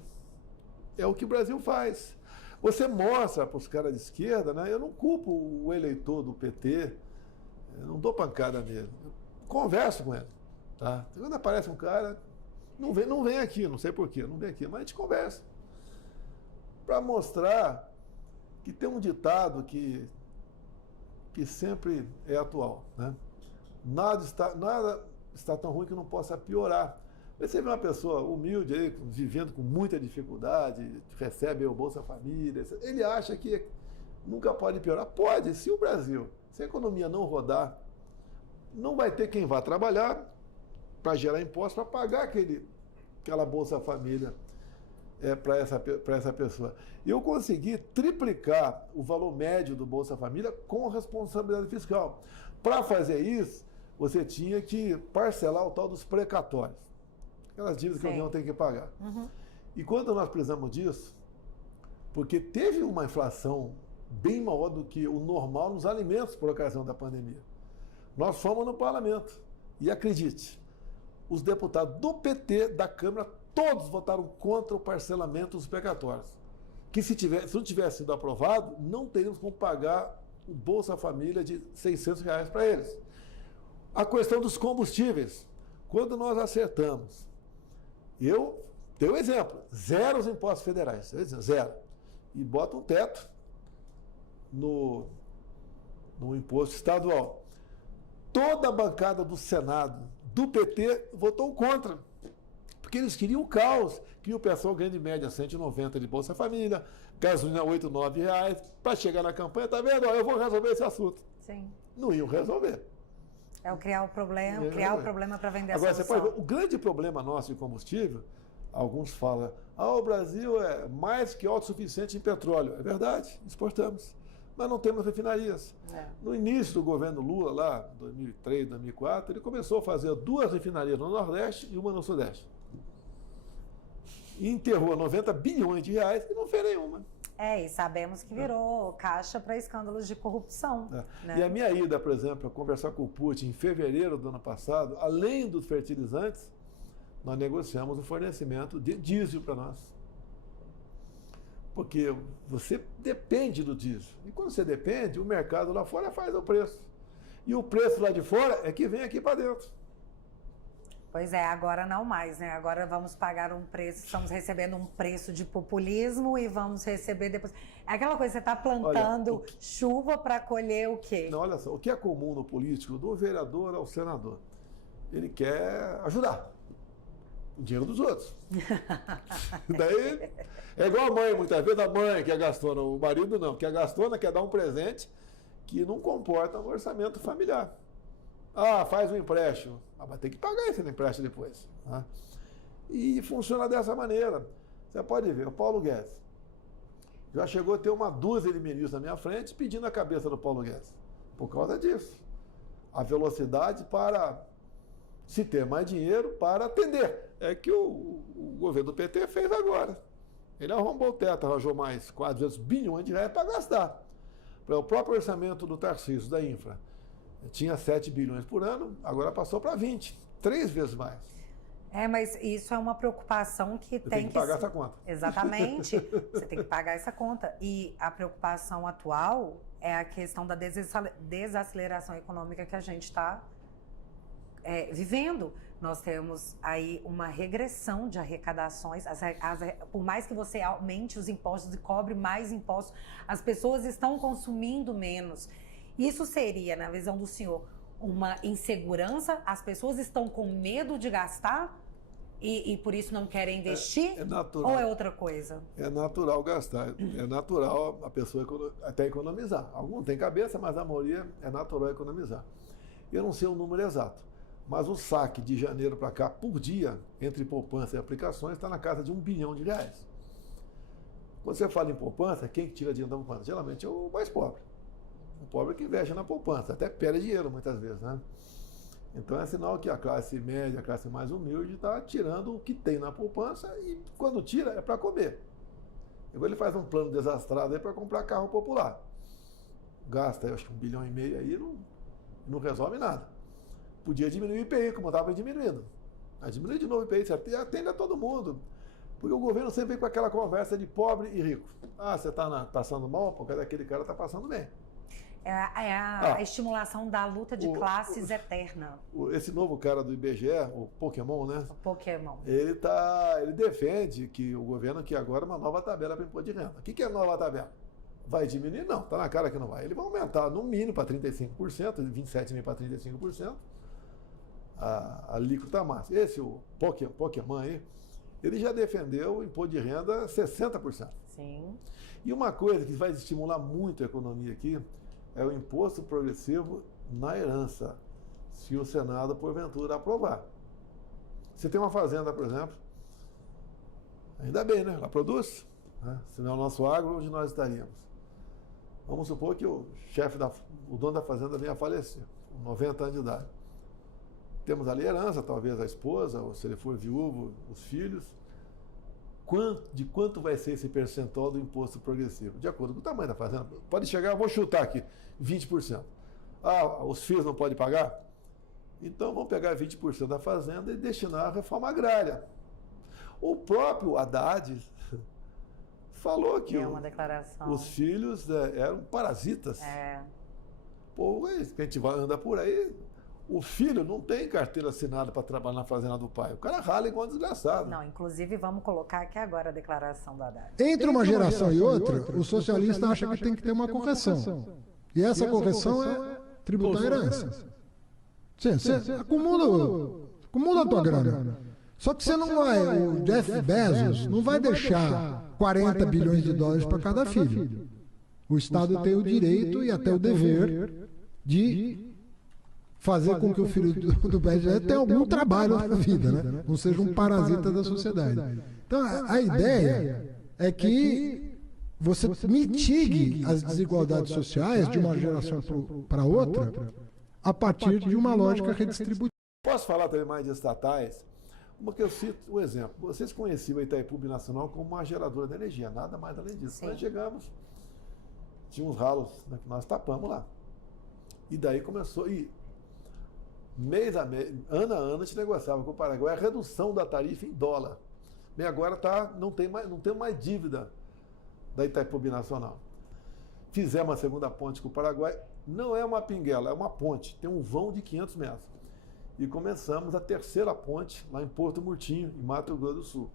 É o que o Brasil faz. Você mostra para os caras de esquerda, né? Eu não culpo o eleitor do PT, eu não dou pancada nele. Eu converso com ele. Tá? Quando aparece um cara, não vem aqui, não sei porquê, não vem aqui, mas a gente conversa. Para mostrar que tem um ditado que sempre é atual. Né? Nada está tão ruim que não possa piorar. Você vê uma pessoa humilde, aí, vivendo com muita dificuldade, recebe o Bolsa Família, ele acha que nunca pode piorar. Pode, se a economia não rodar, não vai ter quem vá trabalhar para gerar imposto, para pagar aquela Bolsa Família para essa pessoa. Eu consegui triplicar o valor médio do Bolsa Família com responsabilidade fiscal. Para fazer isso, você tinha que parcelar o tal dos precatórios, aquelas dívidas que a União tem que pagar. Uhum. E quando nós precisamos disso, porque teve uma inflação bem maior do que o normal nos alimentos por ocasião da pandemia. Nós fomos no parlamento e acredite, os deputados do PT da Câmara todos votaram contra o parcelamento dos precatórios. Que se não tivesse sido aprovado, não teríamos como pagar o Bolsa Família de R$600 para eles. A questão dos combustíveis. Quando nós acertamos, eu dei um exemplo, zero os impostos federais, zero. E bota um teto no imposto estadual. Toda a bancada do Senado, do PT, votou contra. Porque eles queriam o caos, que o pessoal ganha de média 190 de Bolsa Família, gasolina R$ 8, R$ 9, para chegar na campanha, tá vendo? Eu vou resolver esse assunto. Sim. Não iam resolver. É o criar o problema para vender a solução. Agora, você pode ver, o grande problema nosso de combustível, alguns falam, o Brasil é mais que autossuficiente em petróleo. É verdade, exportamos. Mas não temos refinarias. No início do governo Lula, lá, 2003, 2004, ele começou a fazer 2 refinarias no Nordeste e uma no Sudeste. E enterrou 90 bilhões de reais e não fez nenhuma. E sabemos que virou caixa para escândalos de corrupção. Né? E a minha ida, por exemplo, a conversar com o Putin em fevereiro do ano passado, além dos fertilizantes, nós negociamos o fornecimento de diesel para nós. Porque você depende do diesel. E quando você depende, o mercado lá fora faz o preço. E o preço lá de fora é que vem aqui para dentro. Pois é, agora não mais, né? Agora vamos pagar um preço, estamos recebendo um preço de populismo e vamos receber depois. É aquela coisa, você está plantando chuva para colher o quê? Não, olha só, o que é comum no político, do vereador ao senador? Ele quer ajudar o dinheiro dos outros. Daí é igual a mãe, muitas vezes a mãe que é gastona, o marido não, que é gastona, quer dar um presente que não comporta um orçamento familiar. Faz um empréstimo. Mas tem que pagar esse empréstimo depois. Né? E funciona dessa maneira. Você pode ver, o Paulo Guedes já chegou a ter uma dúzia de ministros na minha frente pedindo a cabeça do Paulo Guedes. Por causa disso. A velocidade para se ter mais dinheiro para atender. É que o governo do PT fez agora. Ele arrombou o teto, arranjou mais quase 200 bilhões de reais para gastar. Para o próprio orçamento do Tarcísio, da Infra, tinha 7 bilhões por ano, agora passou para 20, 3 vezes mais. Mas isso é uma preocupação que tem que pagar essa conta. Exatamente, você tem que pagar essa conta. E a preocupação atual é a questão da desaceleração econômica que a gente está vivendo. Nós temos aí uma regressão de arrecadações, por mais que você aumente os impostos e cobre mais impostos, as pessoas estão consumindo menos. Isso seria, na visão do senhor, uma insegurança? As pessoas estão com medo de gastar e por isso não querem investir? É natural. Ou é outra coisa? É natural gastar. É natural a pessoa até economizar. Alguns têm cabeça, mas a maioria é natural economizar. Eu não sei o número exato, mas o saque de janeiro para cá, por dia, entre poupança e aplicações, está na casa de R$1 bilhão. Quando você fala em poupança, quem tira dinheiro da poupança? Geralmente é o mais pobre. O pobre que investe na poupança, até perde dinheiro muitas vezes, né? Então é sinal que a classe média, a classe mais humilde está tirando o que tem na poupança e quando tira é para comer. Agora ele faz um plano desastrado aí para comprar carro popular. Gasta, eu acho que R$1,5 bilhão aí, não resolve nada. Podia diminuir o IPI, como estava diminuindo. Mas diminuir de novo o IPI, você atende a todo mundo. Porque o governo sempre vem com aquela conversa de pobre e rico. Você está passando mal, porque aquele cara está passando bem. É a estimulação da luta de classes eterna. Esse novo cara do IBGE, o Pokémon, né? O Pokémon. Ele defende que o governo quer agora uma nova tabela para imposto de renda. O que é nova tabela? Vai diminuir? Não, está na cara que não vai. Ele vai aumentar no mínimo para 35%, de 27,5% para 35%, a alíquota máxima. Esse, o Pokémon aí, ele já defendeu o imposto de renda 60%. Sim. E uma coisa que vai estimular muito a economia aqui é o imposto progressivo na herança, se o Senado, porventura, aprovar. Você tem uma fazenda, por exemplo, ainda bem, né? Ela produz, né? Senão o nosso agro, onde nós estaríamos? Vamos supor que o dono da fazenda venha a falecer, com 90 anos de idade. Temos ali herança, talvez a esposa, ou se ele for viúvo, os filhos. De quanto vai ser esse percentual do imposto progressivo? De acordo com o tamanho da fazenda. Pode chegar, vou chutar aqui, 20%. Ah, os filhos não podem pagar? Então vamos pegar 20% da fazenda e destinar à reforma agrária. O próprio Haddad falou que os filhos eram parasitas. Pô, a gente anda por aí, o filho não tem carteira assinada para trabalhar na fazenda do pai. O cara rala igual um desgraçado. Não, inclusive vamos colocar aqui agora a declaração do Haddad. Entre uma geração e outra, o socialista acha que tem que ter uma correção. E essa correção é tributar a herança. Você acumula a tua grana. Só que você não vai, o Jeff Bezos não vai deixar 40 bilhões de dólares para cada filho. O Estado tem o direito e até o dever de fazer com que o filho do Bezos tenha algum trabalho na vida, né? Não seja um parasita da sociedade. Então, a ideia é que você mitigue as desigualdades sociais de uma geração para outra a partir de uma lógica redistributiva. Posso falar também mais de estatais? Como que eu cito o exemplo. Vocês conheciam a Itaipu Binacional como uma geradora de energia, nada mais além disso. Sim. Nós chegamos, tinha uns ralos, né, que nós tapamos lá. E daí começou, mês a mês, ano a ano, a gente negociava com o Paraguai a redução da tarifa em dólar. E agora não tem mais dívida da Itaipu Binacional. Fizemos a segunda ponte com o Paraguai. Não é uma pinguela, é uma ponte. Tem um vão de 500 metros. E começamos a terceira ponte lá em Porto Murtinho, em Mato Grosso do Sul,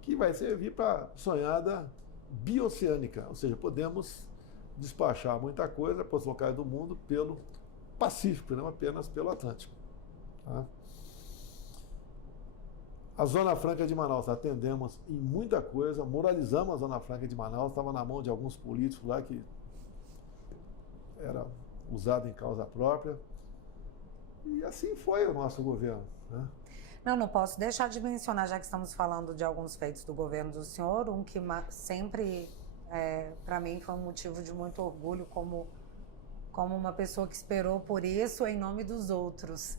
que vai servir para sonhada bioceânica, ou seja, podemos despachar muita coisa para os locais do mundo pelo Pacífico, não apenas pelo Atlântico. Tá? A Zona Franca de Manaus, atendemos em muita coisa, moralizamos a Zona Franca de Manaus, estava na mão de alguns políticos lá que era usado em causa própria. E assim foi o nosso governo. Né? Não posso deixar de mencionar, já que estamos falando de alguns feitos do governo do senhor, um que sempre, para mim, foi um motivo de muito orgulho como uma pessoa que esperou por isso em nome dos outros,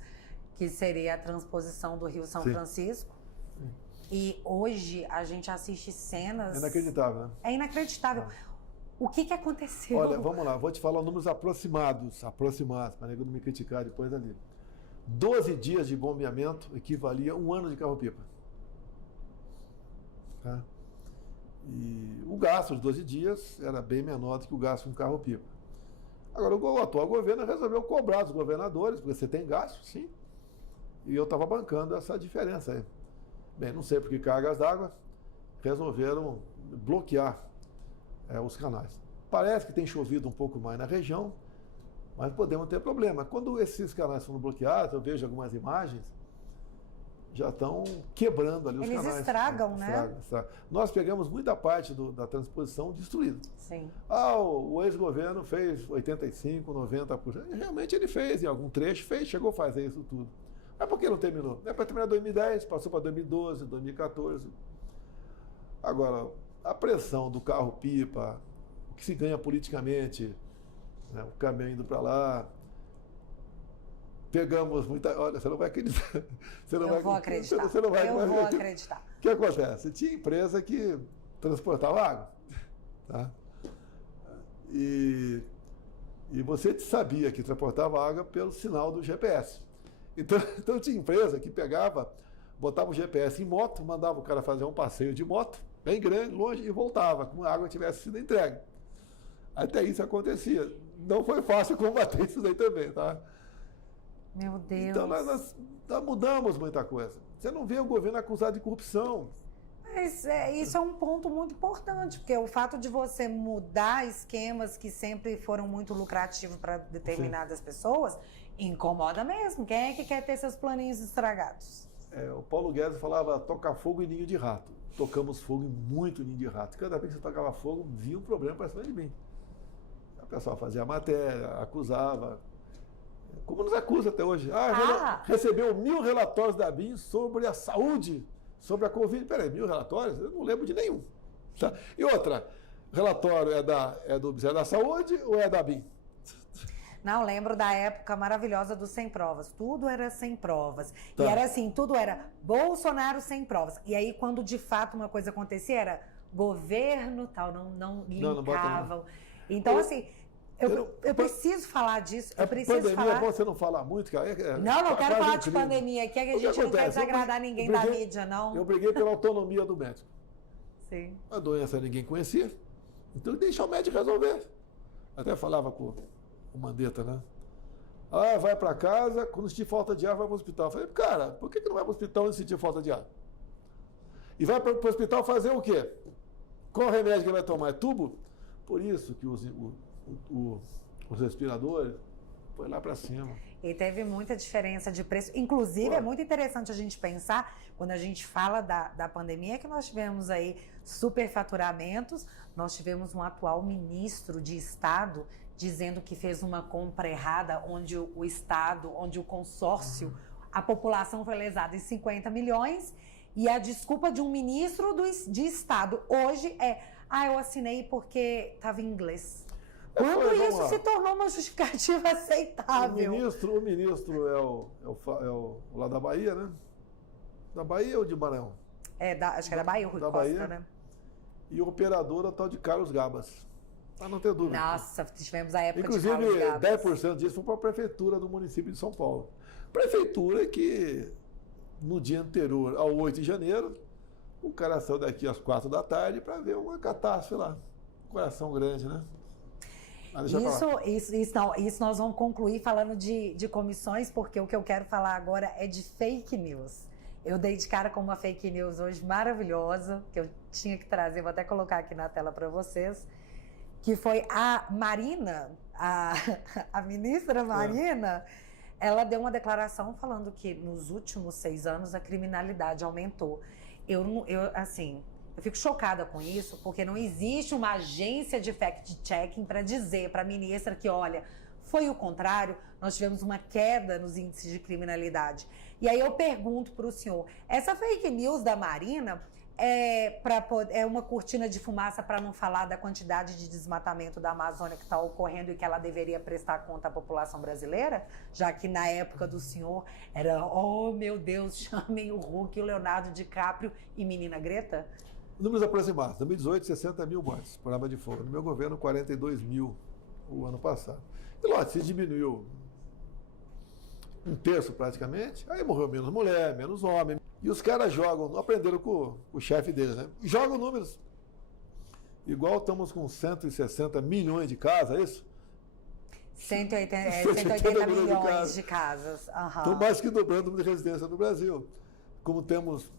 que seria a transposição do Rio São Sim. Francisco. Sim. E hoje a gente assiste cenas... É inacreditável, né? É inacreditável. O que aconteceu? Olha, vamos lá, vou te falar números aproximados, para não me criticar depois ali. 12 dias de bombeamento equivalia a 1 ano de carro-pipa. Tá? E o gasto de 12 dias era bem menor do que o gasto com carro-pipa. Agora, o atual governo resolveu cobrar dos governadores, porque você tem gasto, sim. E eu estava bancando essa diferença aí. Bem, não sei por que cargas d'água resolveram bloquear os canais. Parece que tem chovido um pouco mais na região, mas podemos ter problema. Quando esses canais foram bloqueados, eu vejo algumas imagens, já estão quebrando ali os canais. Eles estragam, né? Estragam. Nós pegamos muita parte da transposição destruída. Sim. O ex-governo fez 85%, 90%. Realmente ele fez, em algum trecho chegou a fazer isso tudo. Mas por que não terminou? É para terminar em 2010, passou para 2012, 2014. Agora, a pressão do carro-pipa, o que se ganha politicamente, né, o caminhão indo para lá, pegamos muita... Olha, você não vai acreditar. Eu vou acreditar. O que acontece? Tinha empresa que transportava água. Tá? E você sabia que transportava água pelo sinal do GPS. Então tinha empresa que pegava, botava o GPS em moto, mandava o cara fazer um passeio de moto, bem grande, longe, e voltava, como a água tivesse sido entregue. Até isso acontecia. Não foi fácil combater isso daí também, tá? Meu Deus. Então nós mudamos muita coisa. Você não vê o governo acusado de corrupção. Mas isso é um ponto muito importante, porque o fato de você mudar esquemas que sempre foram muito lucrativos para determinadas pessoas, incomoda mesmo. Quem é que quer ter seus planinhos estragados? O Paulo Guedes falava, tocar fogo em ninho de rato. Tocamos fogo em muito ninho de rato. Cada vez que você tocava fogo, vinha um problema para cima de mim. O pessoal fazia a matéria, acusava. Como nos acusa até hoje. Recebeu 1000 relatórios da BIM sobre a saúde, sobre a Covid. Peraí, 1000 relatórios? Eu não lembro de nenhum. Tá? E outra, relatório é do Ministério da Saúde ou é da BIM? Não, lembro da época maravilhosa dos 100 provas. Tudo era 100 provas. Tá. E era assim, tudo era Bolsonaro 100 provas. E aí, quando de fato uma coisa acontecia, era governo tal, não linkavam. Então, assim, eu preciso falar disso. Eu preciso pandemia falar... é bom você não falar muito, cara. Não quero falar de pandemia aqui, é que a gente não quer desagradar ninguém da mídia, não. Eu briguei pela autonomia do médico. Sim. A doença ninguém conhecia, então deixa o médico resolver. Até falava com o Mandetta, né? Vai para casa, quando sentir falta de ar, vai para o hospital. Eu falei, cara, por que não vai para o hospital quando sentir falta de ar? E vai para o hospital fazer o quê? Qual remédio que ele vai tomar? É tubo? Por isso que os respiradores foi lá para cima. E teve muita diferença de preço. Inclusive, é muito interessante a gente pensar, quando a gente fala da pandemia, que nós tivemos aí superfaturamentos, nós tivemos um atual ministro de Estado dizendo que fez uma compra errada, onde o Estado, onde o consórcio, a população foi lesada em 50 milhões, e a desculpa de um ministro de Estado hoje eu assinei porque estava em inglês. Quando isso se tornou uma justificativa aceitável? O ministro é o lá da Bahia, né? Da Bahia ou de Maranhão? Acho que era Bahia, o Rui Costa, Bahia, né? E o operador é o tal de Carlos Gabas. Para não ter dúvida. Nossa, tivemos a época inclusive, de Carlos Gabas. 10% disso foi para a prefeitura do município de São Paulo. Prefeitura que, no dia anterior ao 8 de janeiro, o cara saiu daqui às 4 da tarde para ver uma catástrofe lá. Coração grande, né? Isso nós vamos concluir falando de comissões, porque o que eu quero falar agora é de fake news. Eu dei de cara com uma fake news hoje maravilhosa, que eu tinha que trazer, vou até colocar aqui na tela para vocês, que foi a Marina, a ministra Marina, ela deu uma declaração falando que nos últimos 6 anos a criminalidade aumentou. Eu fico chocada com isso, porque não existe uma agência de fact-checking para dizer para a ministra que, olha, foi o contrário, nós tivemos uma queda nos índices de criminalidade. E aí eu pergunto para o senhor, essa fake news da Marina é uma cortina de fumaça para não falar da quantidade de desmatamento da Amazônia que está ocorrendo e que ela deveria prestar conta à população brasileira? Já que na época do senhor era, oh meu Deus, chamem o Hulk, o Leonardo DiCaprio e menina Greta? Números aproximados. 2018, 60 mil mortes por arma de fogo. No meu governo, 42 mil o ano passado. E lógico, se diminuiu 1/3 praticamente, aí morreu menos mulher, menos homem. E os caras jogam, não aprenderam com o chefe deles, né? Jogam números. Igual estamos com 160 milhões de casas, é isso? 180 milhões de casas. Então, mais que dobrando o número de residências no Brasil. Como temos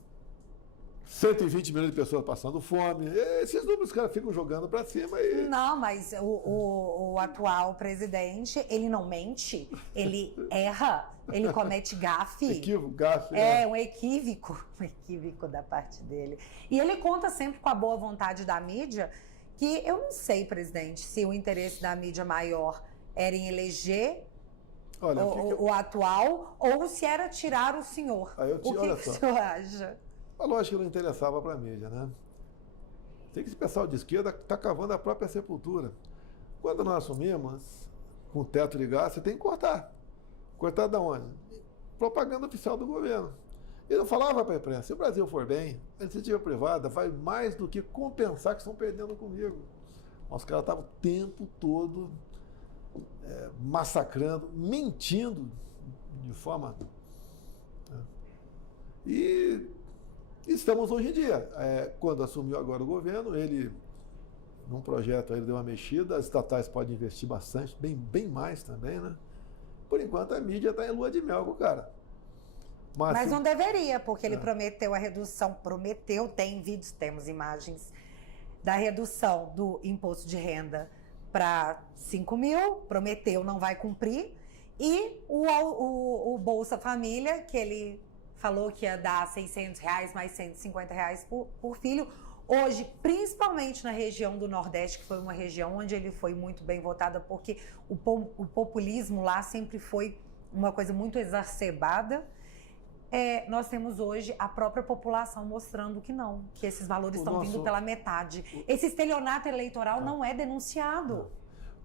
120 milhões de pessoas passando fome. Esses números os caras ficam jogando para cima. Não, mas o atual presidente, ele não mente, ele erra, ele comete gafe. Gafe. Um equívoco da parte dele. E ele conta sempre com a boa vontade da mídia, que eu não sei, presidente, se o interesse da mídia maior era em eleger o atual ou se era tirar o senhor. O que o senhor acha? A lógica não interessava para a mídia, né? Tem que esse pessoal de esquerda está cavando a própria sepultura. Quando nós assumimos, com o teto de gás, você tem que cortar. Cortar da onde? Propaganda oficial do governo. E não falava para a imprensa, se o Brasil for bem, a iniciativa privada vai mais do que compensar que estão perdendo comigo. Os caras estavam o tempo todo massacrando, mentindo de forma... E estamos hoje em dia. Quando assumiu agora o governo, ele, num projeto, ele deu uma mexida, as estatais podem investir bastante, bem mais também, né? Por enquanto, a mídia está em lua de mel com o cara. Mas não deveria, porque ele prometeu a redução, tem vídeos, temos imagens, da redução do imposto de renda para 5 mil, prometeu, não vai cumprir, e o Bolsa Família, que ele falou que ia dar R$600 mais R$150 por filho. Hoje, principalmente na região do Nordeste, que foi uma região onde ele foi muito bem votada, porque o populismo lá sempre foi uma coisa muito exacerbada, nós temos hoje a própria população mostrando que não, que esses valores estão vindo pela metade. Esse estelionato eleitoral não é denunciado.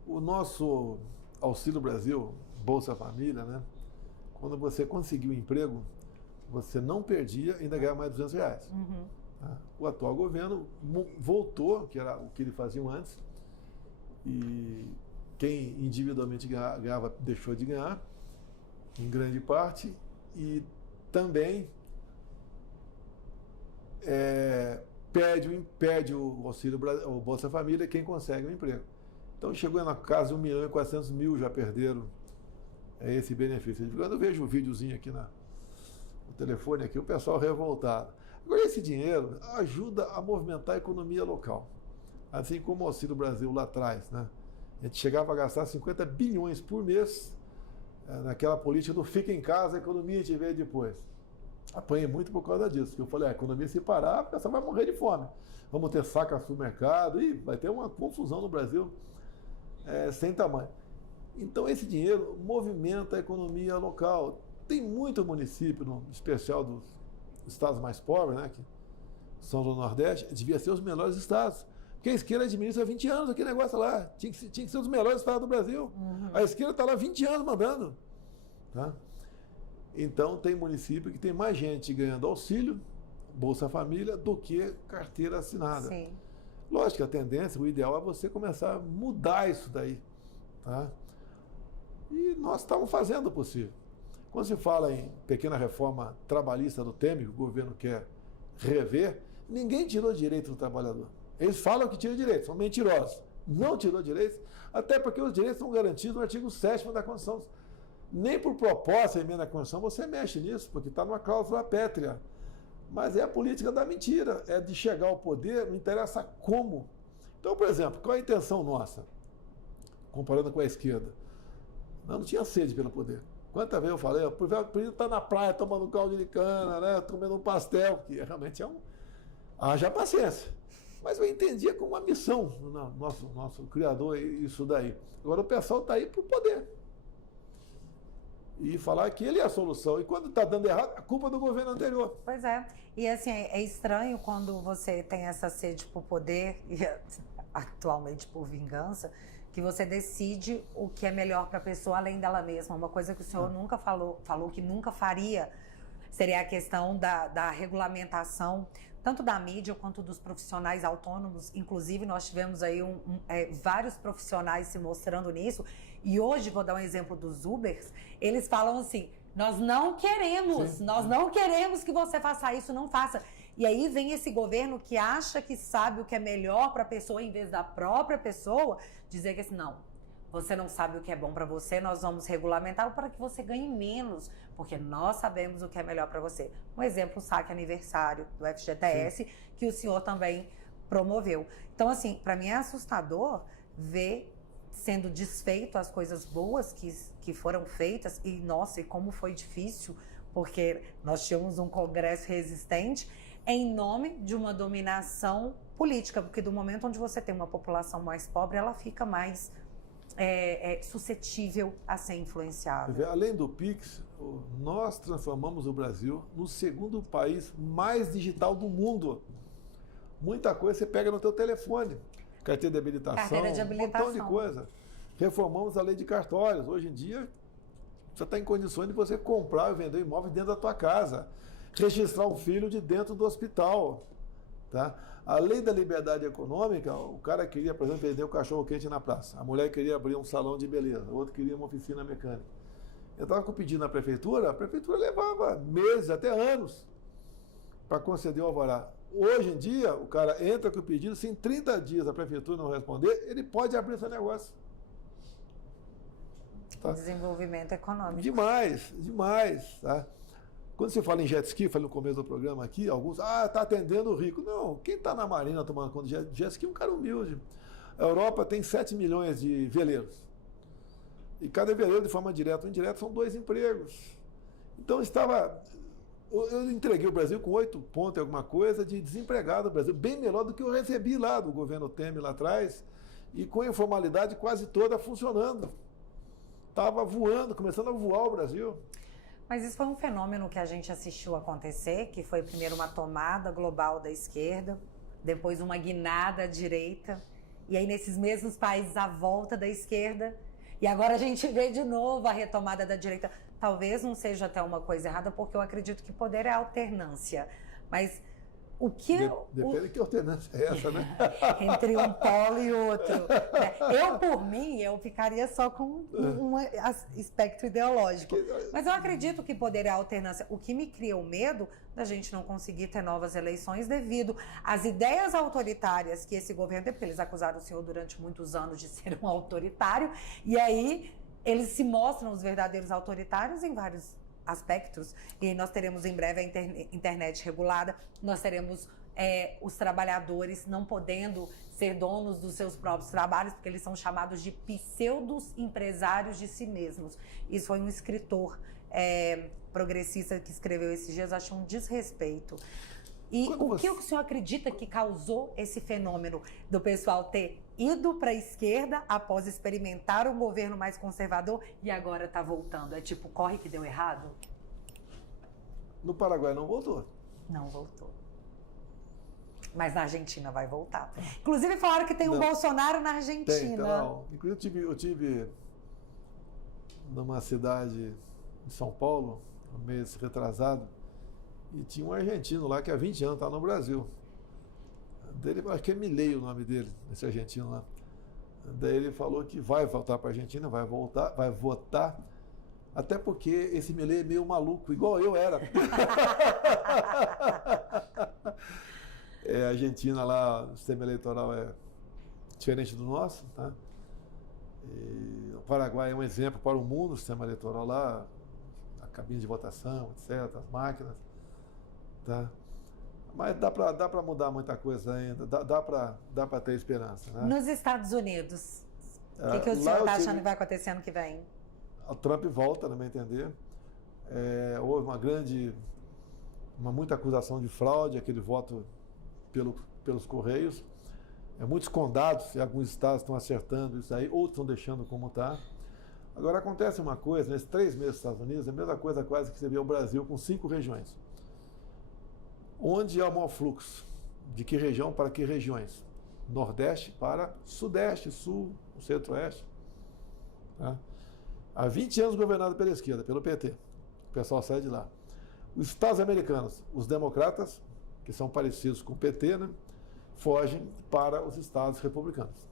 O nosso Auxílio Brasil, Bolsa Família, né? Quando você conseguiu um emprego, você não perdia, ainda ganhava mais R$200. Uhum. Tá? O atual governo voltou, que era o que ele fazia antes, e quem individualmente ganhava deixou de ganhar, em grande parte, e também perde o Auxílio o Bolsa Família quem consegue um emprego. Então chegou na casa de 1.400.000 já perderam esse benefício. Eu vejo um videozinho aqui no telefone, aqui, o pessoal revoltado. Agora, esse dinheiro ajuda a movimentar a economia local. Assim como o Auxílio Brasil lá atrás, né? A gente chegava a gastar 50 bilhões por mês naquela política do fica em casa, a economia a gente vê depois. Apanhei muito por causa disso, porque eu falei, a economia se parar, a pessoa vai morrer de fome. Vamos ter saca no supermercado e vai ter uma confusão no Brasil sem tamanho. Então esse dinheiro movimenta a economia local. Tem muito município, no especial dos estados mais pobres, né, que são do Nordeste, devia ser os melhores estados. Porque a esquerda administra há 20 anos aquele negócio lá. Tinha que ser os melhores estados do Brasil. Uhum. A esquerda está lá 20 anos mandando. Tá? Então, tem município que tem mais gente ganhando auxílio, Bolsa Família, do que carteira assinada. Sim. Lógico que a tendência, o ideal é você começar a mudar isso daí. Tá? E nós estamos fazendo o possível. Quando se fala em pequena reforma trabalhista do Temer, que o governo quer rever, ninguém tirou direito do trabalhador. Eles falam que tiram direitos, são mentirosos. Não tirou direitos, até porque os direitos estão garantidos no artigo 7º da Constituição. Nem por proposta de emenda à Constituição você mexe nisso, porque está numa cláusula pétrea. Mas é a política da mentira, é de chegar ao poder, não interessa como. Então, por exemplo, qual é a intenção nossa, comparando com a esquerda? Não tinha sede pelo poder. Quantas vezes eu falei, o presidente está na praia tomando caldo de cana, né, comendo um pastel, que realmente haja paciência. Mas eu entendia como uma missão, nosso criador, isso daí. Agora o pessoal está aí para o poder. E falar que ele é a solução. E quando está dando errado, a culpa é do governo anterior. Pois é. E assim, é estranho quando você tem essa sede por poder, e atualmente por vingança, que você decide o que é melhor para a pessoa além dela mesma. Uma coisa que o senhor nunca falou que nunca faria, seria a questão da regulamentação, tanto da mídia quanto dos profissionais autônomos. Inclusive, nós tivemos aí vários profissionais se mostrando nisso. E hoje, vou dar um exemplo dos Ubers, eles falam assim, nós não queremos que você faça isso, não faça. E aí vem esse governo que acha que sabe o que é melhor para a pessoa, em vez da própria pessoa, dizer que assim, não, você não sabe o que é bom para você, nós vamos regulamentá-lo para que você ganhe menos, porque nós sabemos o que é melhor para você. Um exemplo, o saque aniversário do FGTS, que o senhor também promoveu. Então, assim, para mim é assustador ver sendo desfeito as coisas boas que foram feitas, e nossa, e como foi difícil, porque nós tínhamos um Congresso resistente, em nome de uma dominação política, porque do momento onde você tem uma população mais pobre, ela fica mais suscetível a ser influenciável. Além do PIX, nós transformamos o Brasil no segundo país mais digital do mundo. Muita coisa você pega no teu telefone. Carteira de habilitação, um montão de coisa. Reformamos a lei de cartórios. Hoje em dia, você está em condições de você comprar e vender imóveis dentro da tua casa. Registrar um filho de dentro do hospital. Tá? A lei da liberdade econômica, o cara queria, por exemplo, vender o cachorro quente na praça. A mulher queria abrir um salão de beleza. O outro queria uma oficina mecânica. Eu estava com o pedido na prefeitura, a prefeitura levava meses, até anos, para conceder o alvará. Hoje em dia, o cara entra com o pedido, se em 30 dias a prefeitura não responder, ele pode abrir seu negócio. Tá? Desenvolvimento econômico. Demais, demais. Tá? Quando você fala em jet ski, falei no começo do programa aqui, alguns, está atendendo o rico. Não, quem está na marina tomando conta de jet ski é um cara humilde. A Europa tem 7 milhões de veleiros. E cada veleiro, de forma direta ou indireta, são 2 empregos. Então, eu entreguei o Brasil com 8 pontos, alguma coisa, de desempregado no Brasil, bem melhor do que eu recebi lá do governo Temer lá atrás, e com a informalidade quase toda funcionando. estava voando, começando a voar o Brasil. Mas isso foi um fenômeno que a gente assistiu acontecer, que foi primeiro uma tomada global da esquerda, depois uma guinada à direita, e aí nesses mesmos países a volta da esquerda, e agora a gente vê de novo a retomada da direita. Talvez não seja até uma coisa errada, porque eu acredito que poder é alternância, mas o que... Depende de que alternância é essa, né? Entre um polo e outro. Eu, por mim, eu ficaria só com um espectro ideológico. Mas eu acredito que poder é alternância. O que me cria o medo da gente não conseguir ter novas eleições devido às ideias autoritárias que esse governo tem, porque eles acusaram o senhor durante muitos anos de ser um autoritário, e aí eles se mostram os verdadeiros autoritários em vários aspectos, e nós teremos em breve a internet regulada, nós teremos os trabalhadores não podendo ser donos dos seus próprios trabalhos, porque eles são chamados de pseudos empresários de si mesmos. Isso foi um escritor progressista que escreveu esses dias, acho um desrespeito. E o que o senhor acredita que causou esse fenômeno do pessoal ter ido para a esquerda após experimentar um governo mais conservador e agora está voltando? É tipo, corre que deu errado? No Paraguai não voltou. Não voltou. Mas na Argentina vai voltar. Inclusive falaram que tem um Bolsonaro na Argentina. Não. Inclusive eu tive numa cidade de São Paulo, um mês retrasado, e tinha um argentino lá que há 20 anos está no Brasil. Dele, acho que é Milei o nome dele, esse argentino lá. Daí ele falou que vai voltar para a Argentina, vai votar, até porque esse Milei é meio maluco, igual eu era. A Argentina lá, o sistema eleitoral é diferente do nosso, tá? E o Paraguai é um exemplo para o mundo, o sistema eleitoral lá, a cabine de votação, etc., as máquinas. Tá? Mas dá para mudar muita coisa ainda, dá para ter esperança. Né? Nos Estados Unidos, o que o senhor está achando que vai acontecer ano que vem? O Trump volta, no meu entender. Houve muita acusação de fraude, aquele voto pelos Correios. Muitos condados, e alguns estados estão acertando isso aí, outros estão deixando como está. Agora acontece uma coisa, nesses 3 meses dos Estados Unidos, a mesma coisa quase que você vê o Brasil com 5 regiões. Onde há o maior fluxo? De que região para que regiões? Nordeste para Sudeste, Sul, Centro-Oeste. Tá? Há 20 anos governado pela esquerda, pelo PT. O pessoal sai de lá. Os estados americanos, os democratas, que são parecidos com o PT, né, fogem para os estados republicanos.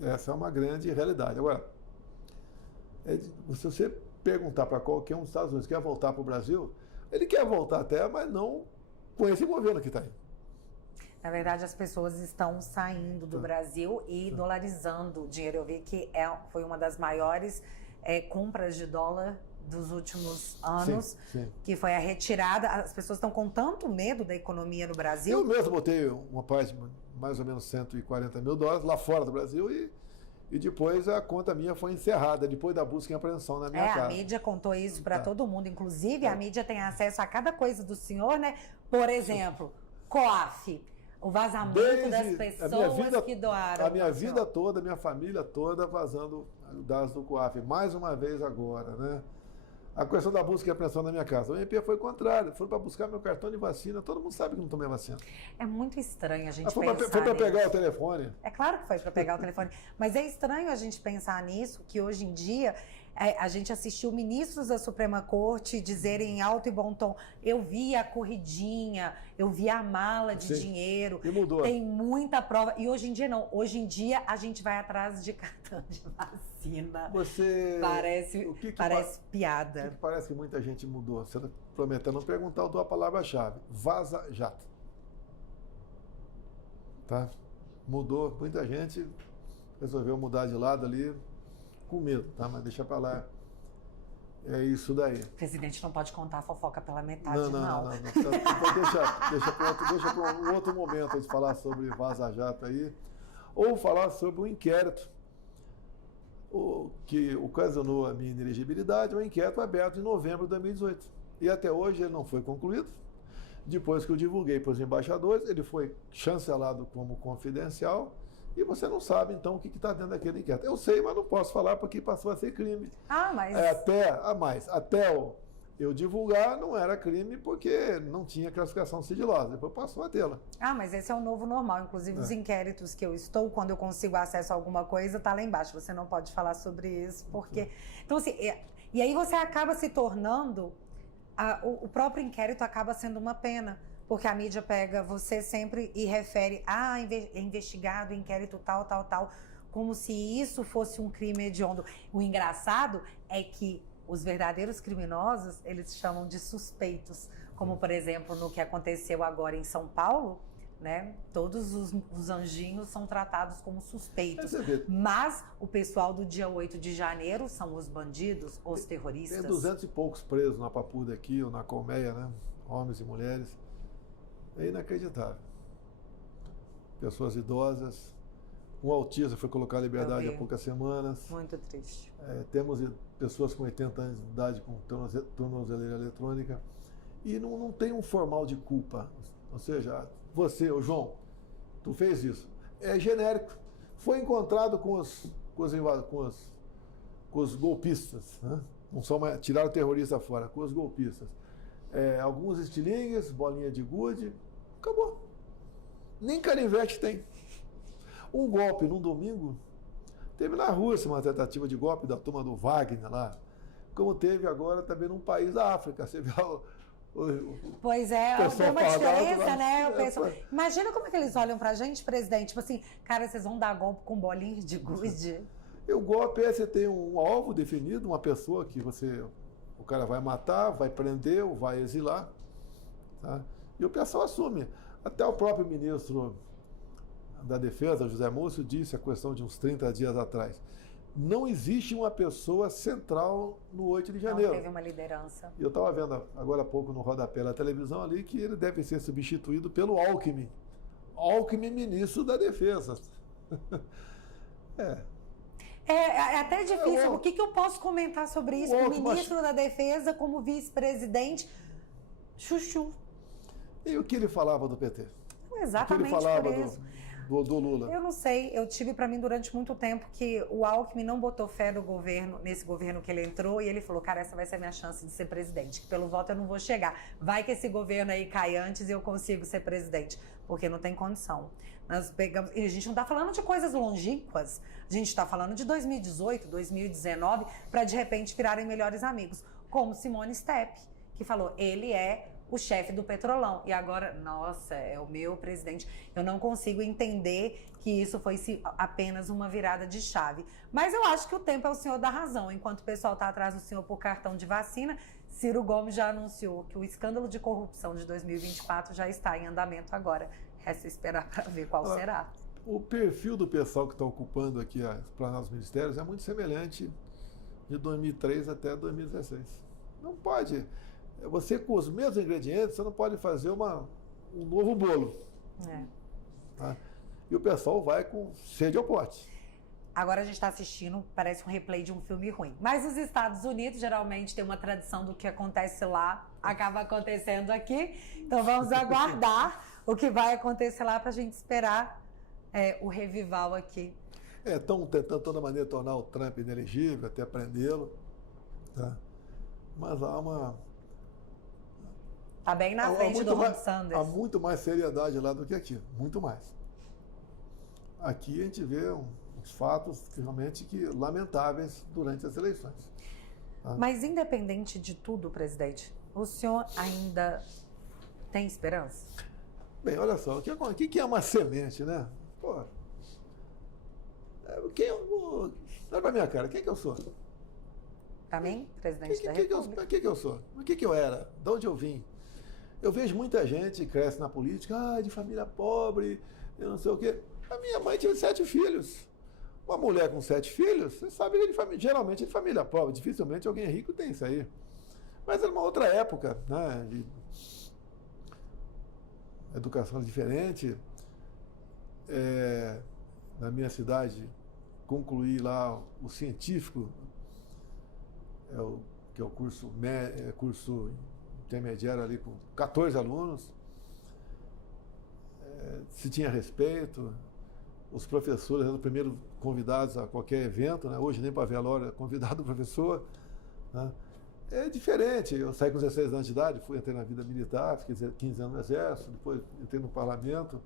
Essa é uma grande realidade. Agora, se você perguntar para qualquer um dos Estados Unidos que quer voltar para o Brasil, ele quer voltar até, mas não com esse governo que está aí. Na verdade, as pessoas estão saindo do Brasil e dolarizando o dinheiro. Eu vi que foi uma das maiores compras de dólar dos últimos anos, sim. Que foi a retirada. As pessoas estão com tanto medo da economia no Brasil. Eu mesmo botei uma parte, mais ou menos 140 mil dólares lá fora do Brasil e depois a conta minha foi encerrada, depois da busca e apreensão na minha casa. A mídia contou isso para todo mundo. Inclusive, a mídia tem acesso a cada coisa do senhor, né? Por exemplo, COAF, o vazamento das pessoas que doaram. A minha vida toda, a minha família toda vazando dados do COAF. Mais uma vez agora, né? A questão da busca e apreensão na minha casa. O MP foi o contrário. Foram para buscar meu cartão de vacina. Todo mundo sabe que não tomei vacina. É muito estranho a gente pensar nisso. Foi para pegar o telefone. É claro que foi para pegar o telefone. Mas é estranho a gente pensar nisso, que hoje em dia a gente assistiu ministros da Suprema Corte dizerem em alto e bom tom: eu vi a corridinha, eu vi a mala de dinheiro. E mudou. Tem muita prova. E hoje em dia não. Hoje em dia a gente vai atrás de cartão de vacina. Parece piada. Parece que muita gente mudou. Você está prometendo perguntar a palavra-chave. Vaza Jato. Tá? Mudou. Muita gente resolveu mudar de lado ali com medo, tá? Mas deixa pra lá. É isso daí. O presidente não pode contar a fofoca pela metade, não. Deixa para um outro momento a gente falar sobre Vaza Jato aí. Ou falar sobre um inquérito que ocasionou a minha inelegibilidade, um inquérito aberto em novembro de 2018. E até hoje ele não foi concluído. Depois que eu divulguei para os embaixadores, ele foi chancelado como confidencial e você não sabe, então, o que está dentro daquele inquérito. Eu sei, mas não posso falar porque passou a ser crime. Mas... Até eu divulgar, não era crime porque não tinha classificação sigilosa. Depois passou a tê-la. Mas esse é o novo normal. Inclusive, os inquéritos que eu estou, quando eu consigo acesso a alguma coisa, tá lá embaixo. Você não pode falar sobre isso, porque... Então, assim, e aí você acaba se tornando... O próprio inquérito acaba sendo uma pena, porque a mídia pega você sempre e refere é investigado, inquérito tal, como se isso fosse um crime hediondo. O engraçado é que os verdadeiros criminosos, eles chamam de suspeitos, como, por exemplo, no que aconteceu agora em São Paulo, né? Todos os anjinhos são tratados como suspeitos. Mas o pessoal do dia 8 de janeiro são os bandidos, os terroristas. Tem 200 e poucos presos na Papuda aqui, ou na Colmeia, né? Homens e mulheres. É inacreditável. Pessoas idosas. Um autista foi colocado em liberdade há poucas semanas. Muito triste. Temos pessoas com 80 anos de idade com tornozeleira eletrônica. E não tem um formal de culpa. Ou seja, você, o João, tu fez isso. É genérico. Foi encontrado com os golpistas. Né? Não só tiraram o terrorista fora, com os golpistas. Alguns estilingues, bolinha de gude. Acabou. Nem canivete tem. Um golpe num domingo, teve na Rússia uma tentativa de golpe da turma do Wagner lá, como teve agora também num país da África. Você vê Pois é, tem uma diferença, né? Imagina como é que eles olham pra gente, presidente, tipo assim, cara, vocês vão dar golpe com bolinha de gude? O golpe você tem um alvo definido, uma pessoa que o cara vai matar, vai prender ou vai exilar, tá? E o pessoal assume. Até o próprio ministro da Defesa, José Múcio, disse a questão de uns 30 dias atrás. Não existe uma pessoa central no 8 de janeiro. Não teve uma liderança. Eu estava vendo agora há pouco no rodapé da televisão ali que ele deve ser substituído pelo Alckmin. Alckmin, ministro da Defesa. É até difícil. O que eu posso comentar sobre isso? O ministro da Defesa como vice-presidente, chuchu. E o que ele falava do PT? Exatamente o que ele falava por isso. Do Lula? Eu não sei, eu tive para mim durante muito tempo que o Alckmin não botou fé no governo, nesse governo que ele entrou, e ele falou, cara, essa vai ser a minha chance de ser presidente, que pelo voto eu não vou chegar. Vai que esse governo aí cai antes e eu consigo ser presidente, porque não tem condição. Nós pegamos, e a gente não está falando de coisas longínquas, a gente está falando de 2018, 2019, para de repente virarem melhores amigos, como Simone Stepp, que falou, ele é o chefe do Petrolão. E agora, nossa, é o meu presidente. Eu não consigo entender que isso foi apenas uma virada de chave. Mas eu acho que o tempo é o senhor da razão. Enquanto o pessoal está atrás do senhor por cartão de vacina, Ciro Gomes já anunciou que o escândalo de corrupção de 2024 já está em andamento agora. Resta esperar para ver qual será. O perfil do pessoal que está ocupando aqui as planadas dos ministérios é muito semelhante de 2003 até 2016. Não pode... Você, com os mesmos ingredientes, você não pode fazer um novo bolo. Tá? E o pessoal vai com sede ao pote. Agora a gente está assistindo, parece um replay de um filme ruim. Mas os Estados Unidos geralmente tem uma tradição do que acontece lá, acaba acontecendo aqui. Então vamos aguardar o que vai acontecer lá para a gente esperar o revival aqui. Estão tentando de toda maneira tornar o Trump inelegível, até prendê-lo. Tá? Mas há uma... Está bem na frente do Ron Sanders. Há muito mais seriedade lá do que aqui, muito mais. Aqui a gente vê uns fatos realmente lamentáveis durante as eleições. Tá? Mas independente de tudo, presidente, o senhor ainda tem esperança? Bem, olha só, o que é uma semente, né? Pô, olha pra minha cara, quem que eu sou? Para mim, presidente da República? Quem que eu sou? O que eu era? De onde eu vim? Eu vejo muita gente que cresce na política, de família pobre, eu não sei o quê. A minha mãe tinha 7 filhos. Uma mulher com 7 filhos, você sabe que geralmente é de família pobre, dificilmente alguém rico tem isso aí. Mas era uma outra época, né? De educação diferente. Na minha cidade, concluí lá o científico, que é o curso intermediário ali com 14 alunos, se tinha respeito, os professores eram os primeiros convidados a qualquer evento, né? Hoje nem para velório é convidado o professor. Né? É diferente. Eu saí com 16 anos de idade, entrei na vida militar, fiquei 15 anos no Exército, depois entrei no Parlamento.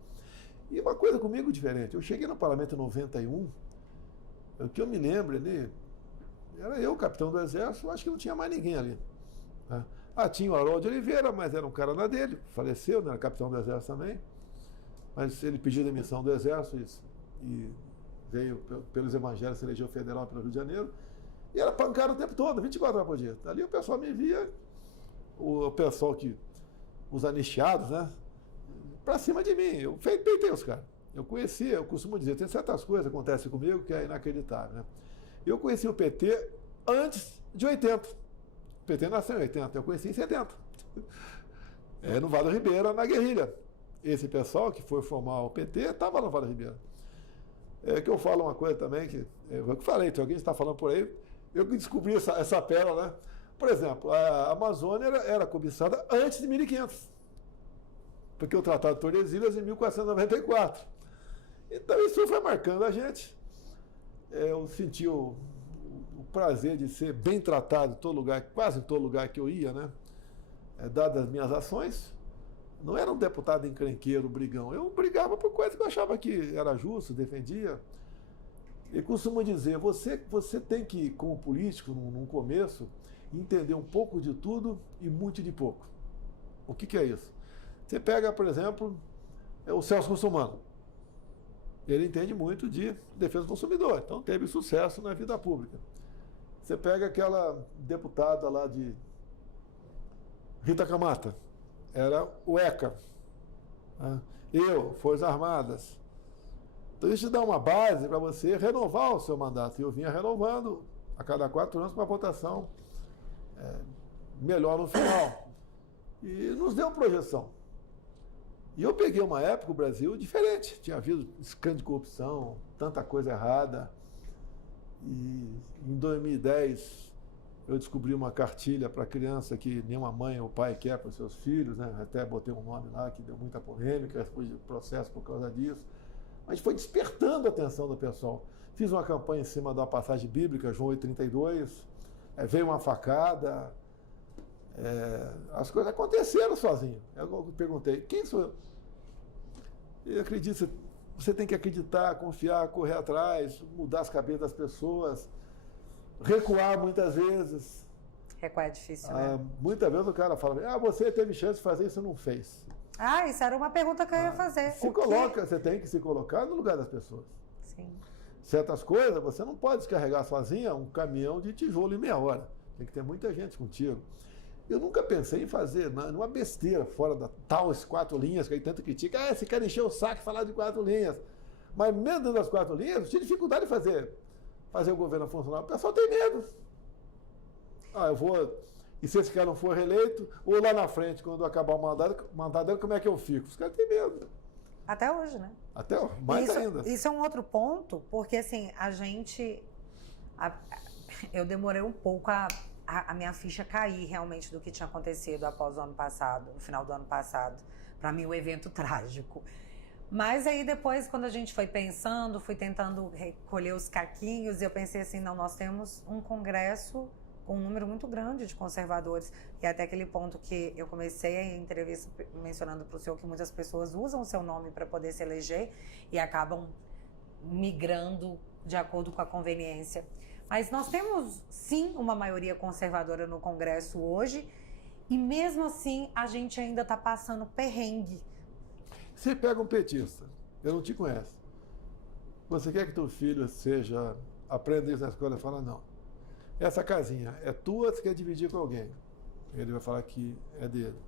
E uma coisa comigo diferente. Eu cheguei no Parlamento em 91, o que eu me lembro ali, era eu, capitão do Exército, acho que não tinha mais ninguém ali. Né? Tinha o Harold de Oliveira, mas era um cara na dele, faleceu, né? Era capitão do Exército também. Mas ele pediu demissão do Exército e veio pelos evangelhos, se elegeu federal pelo Rio de Janeiro, e era pancada o tempo todo, 24 horas por dia. Ali o pessoal me via, o pessoal os anistiados, né, pra cima de mim. Eu peitei os caras. Eu conhecia, eu costumo dizer, tem certas coisas que acontecem comigo que é inacreditável, né. Eu conheci o PT antes de 80. O PT nasceu em 80, eu conheci em 70. No Vale do Ribeira, na guerrilha. Esse pessoal que foi formar o PT estava no Vale do Ribeira. É que eu falo uma coisa também, que eu falei, tem alguém que está falando por aí, eu que descobri essa pérola, né? Por exemplo, a Amazônia era cobiçada antes de 1500, porque o Tratado de Tordesilhas em 1494. Então isso foi marcando a gente. Eu senti o prazer de ser bem tratado em todo lugar, quase em todo lugar que eu ia, né? Dadas as minhas ações. Não era um deputado encrenqueiro, brigão. Eu brigava por coisas que eu achava que era justo, defendia. E costumo dizer, você tem que, como político, num começo, entender um pouco de tudo e muito de pouco. O que é isso? Você pega, por exemplo, o Celso Russomano. Ele entende muito de defesa do consumidor, então teve sucesso na vida pública. Você pega aquela deputada lá de Rita Camata, era o ECA. Né? Forças Armadas. Então isso dá uma base para você renovar o seu mandato. E eu vinha renovando a cada 4 anos com uma votação melhor no final. E nos deu projeção. E eu peguei uma época, o Brasil, diferente. Tinha havido escândalo de corrupção, tanta coisa errada. E em 2010 eu descobri uma cartilha para criança que nenhuma mãe ou pai quer para os seus filhos, né? Até botei um nome lá que deu muita polêmica, depois de processo por causa disso. Mas foi despertando a atenção do pessoal. Fiz uma campanha em cima da passagem bíblica, João 8,32, veio uma facada, as coisas aconteceram sozinho. Eu perguntei, quem sou eu? Eu acredito, você tem que acreditar, confiar, correr atrás, mudar as cabeças das pessoas, recuar muitas vezes. Recuar é difícil, né? Muitas vezes o cara fala, você teve chance de fazer isso e não fez. Isso era uma pergunta que eu ia fazer. Você tem que se colocar no lugar das pessoas. Sim. Certas coisas, você não pode descarregar sozinha um caminhão de tijolo em meia hora. Tem que ter muita gente contigo. Eu nunca pensei em fazer uma besteira fora da tais 4 linhas que aí tanto critica. Você quer encher o saco e falar de 4 linhas. Mas mesmo dentro das 4 linhas, eu tinha dificuldade de fazer o governo funcionar. O pessoal tem medo. Eu vou... E se esse cara não for reeleito, ou lá na frente, quando acabar o mandato dele, como é que eu fico? Os caras têm medo. Até hoje, né? Até hoje, mais ainda. Isso é um outro ponto, porque assim, eu demorei um pouco a minha ficha cair realmente do que tinha acontecido após o ano passado, no final do ano passado. Para mim, um evento trágico. Mas aí depois, quando a gente foi pensando, fui tentando recolher os caquinhos, e eu pensei assim, não, nós temos um congresso com um número muito grande de conservadores. E até aquele ponto que eu comecei a entrevista mencionando para o senhor que muitas pessoas usam o seu nome para poder se eleger e acabam migrando de acordo com a conveniência. Mas nós temos, sim, uma maioria conservadora no Congresso hoje, e mesmo assim a gente ainda está passando perrengue. Você pega um petista, eu não te conheço. Você quer que teu filho aprenda isso na escola? Fala, não. Essa casinha é tua, você quer dividir com alguém? Ele vai falar que é dele.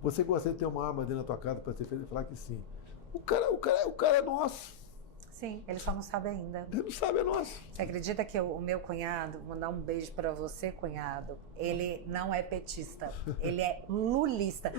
Você gostaria de ter uma arma dentro da tua casa para ser feliz? Ele vai falar que sim. O cara é nosso. Sim, ele só não sabe ainda. Ele não sabe, é nosso. Você acredita que o meu cunhado, vou mandar um beijo para você, cunhado, ele não é petista, ele é lulista.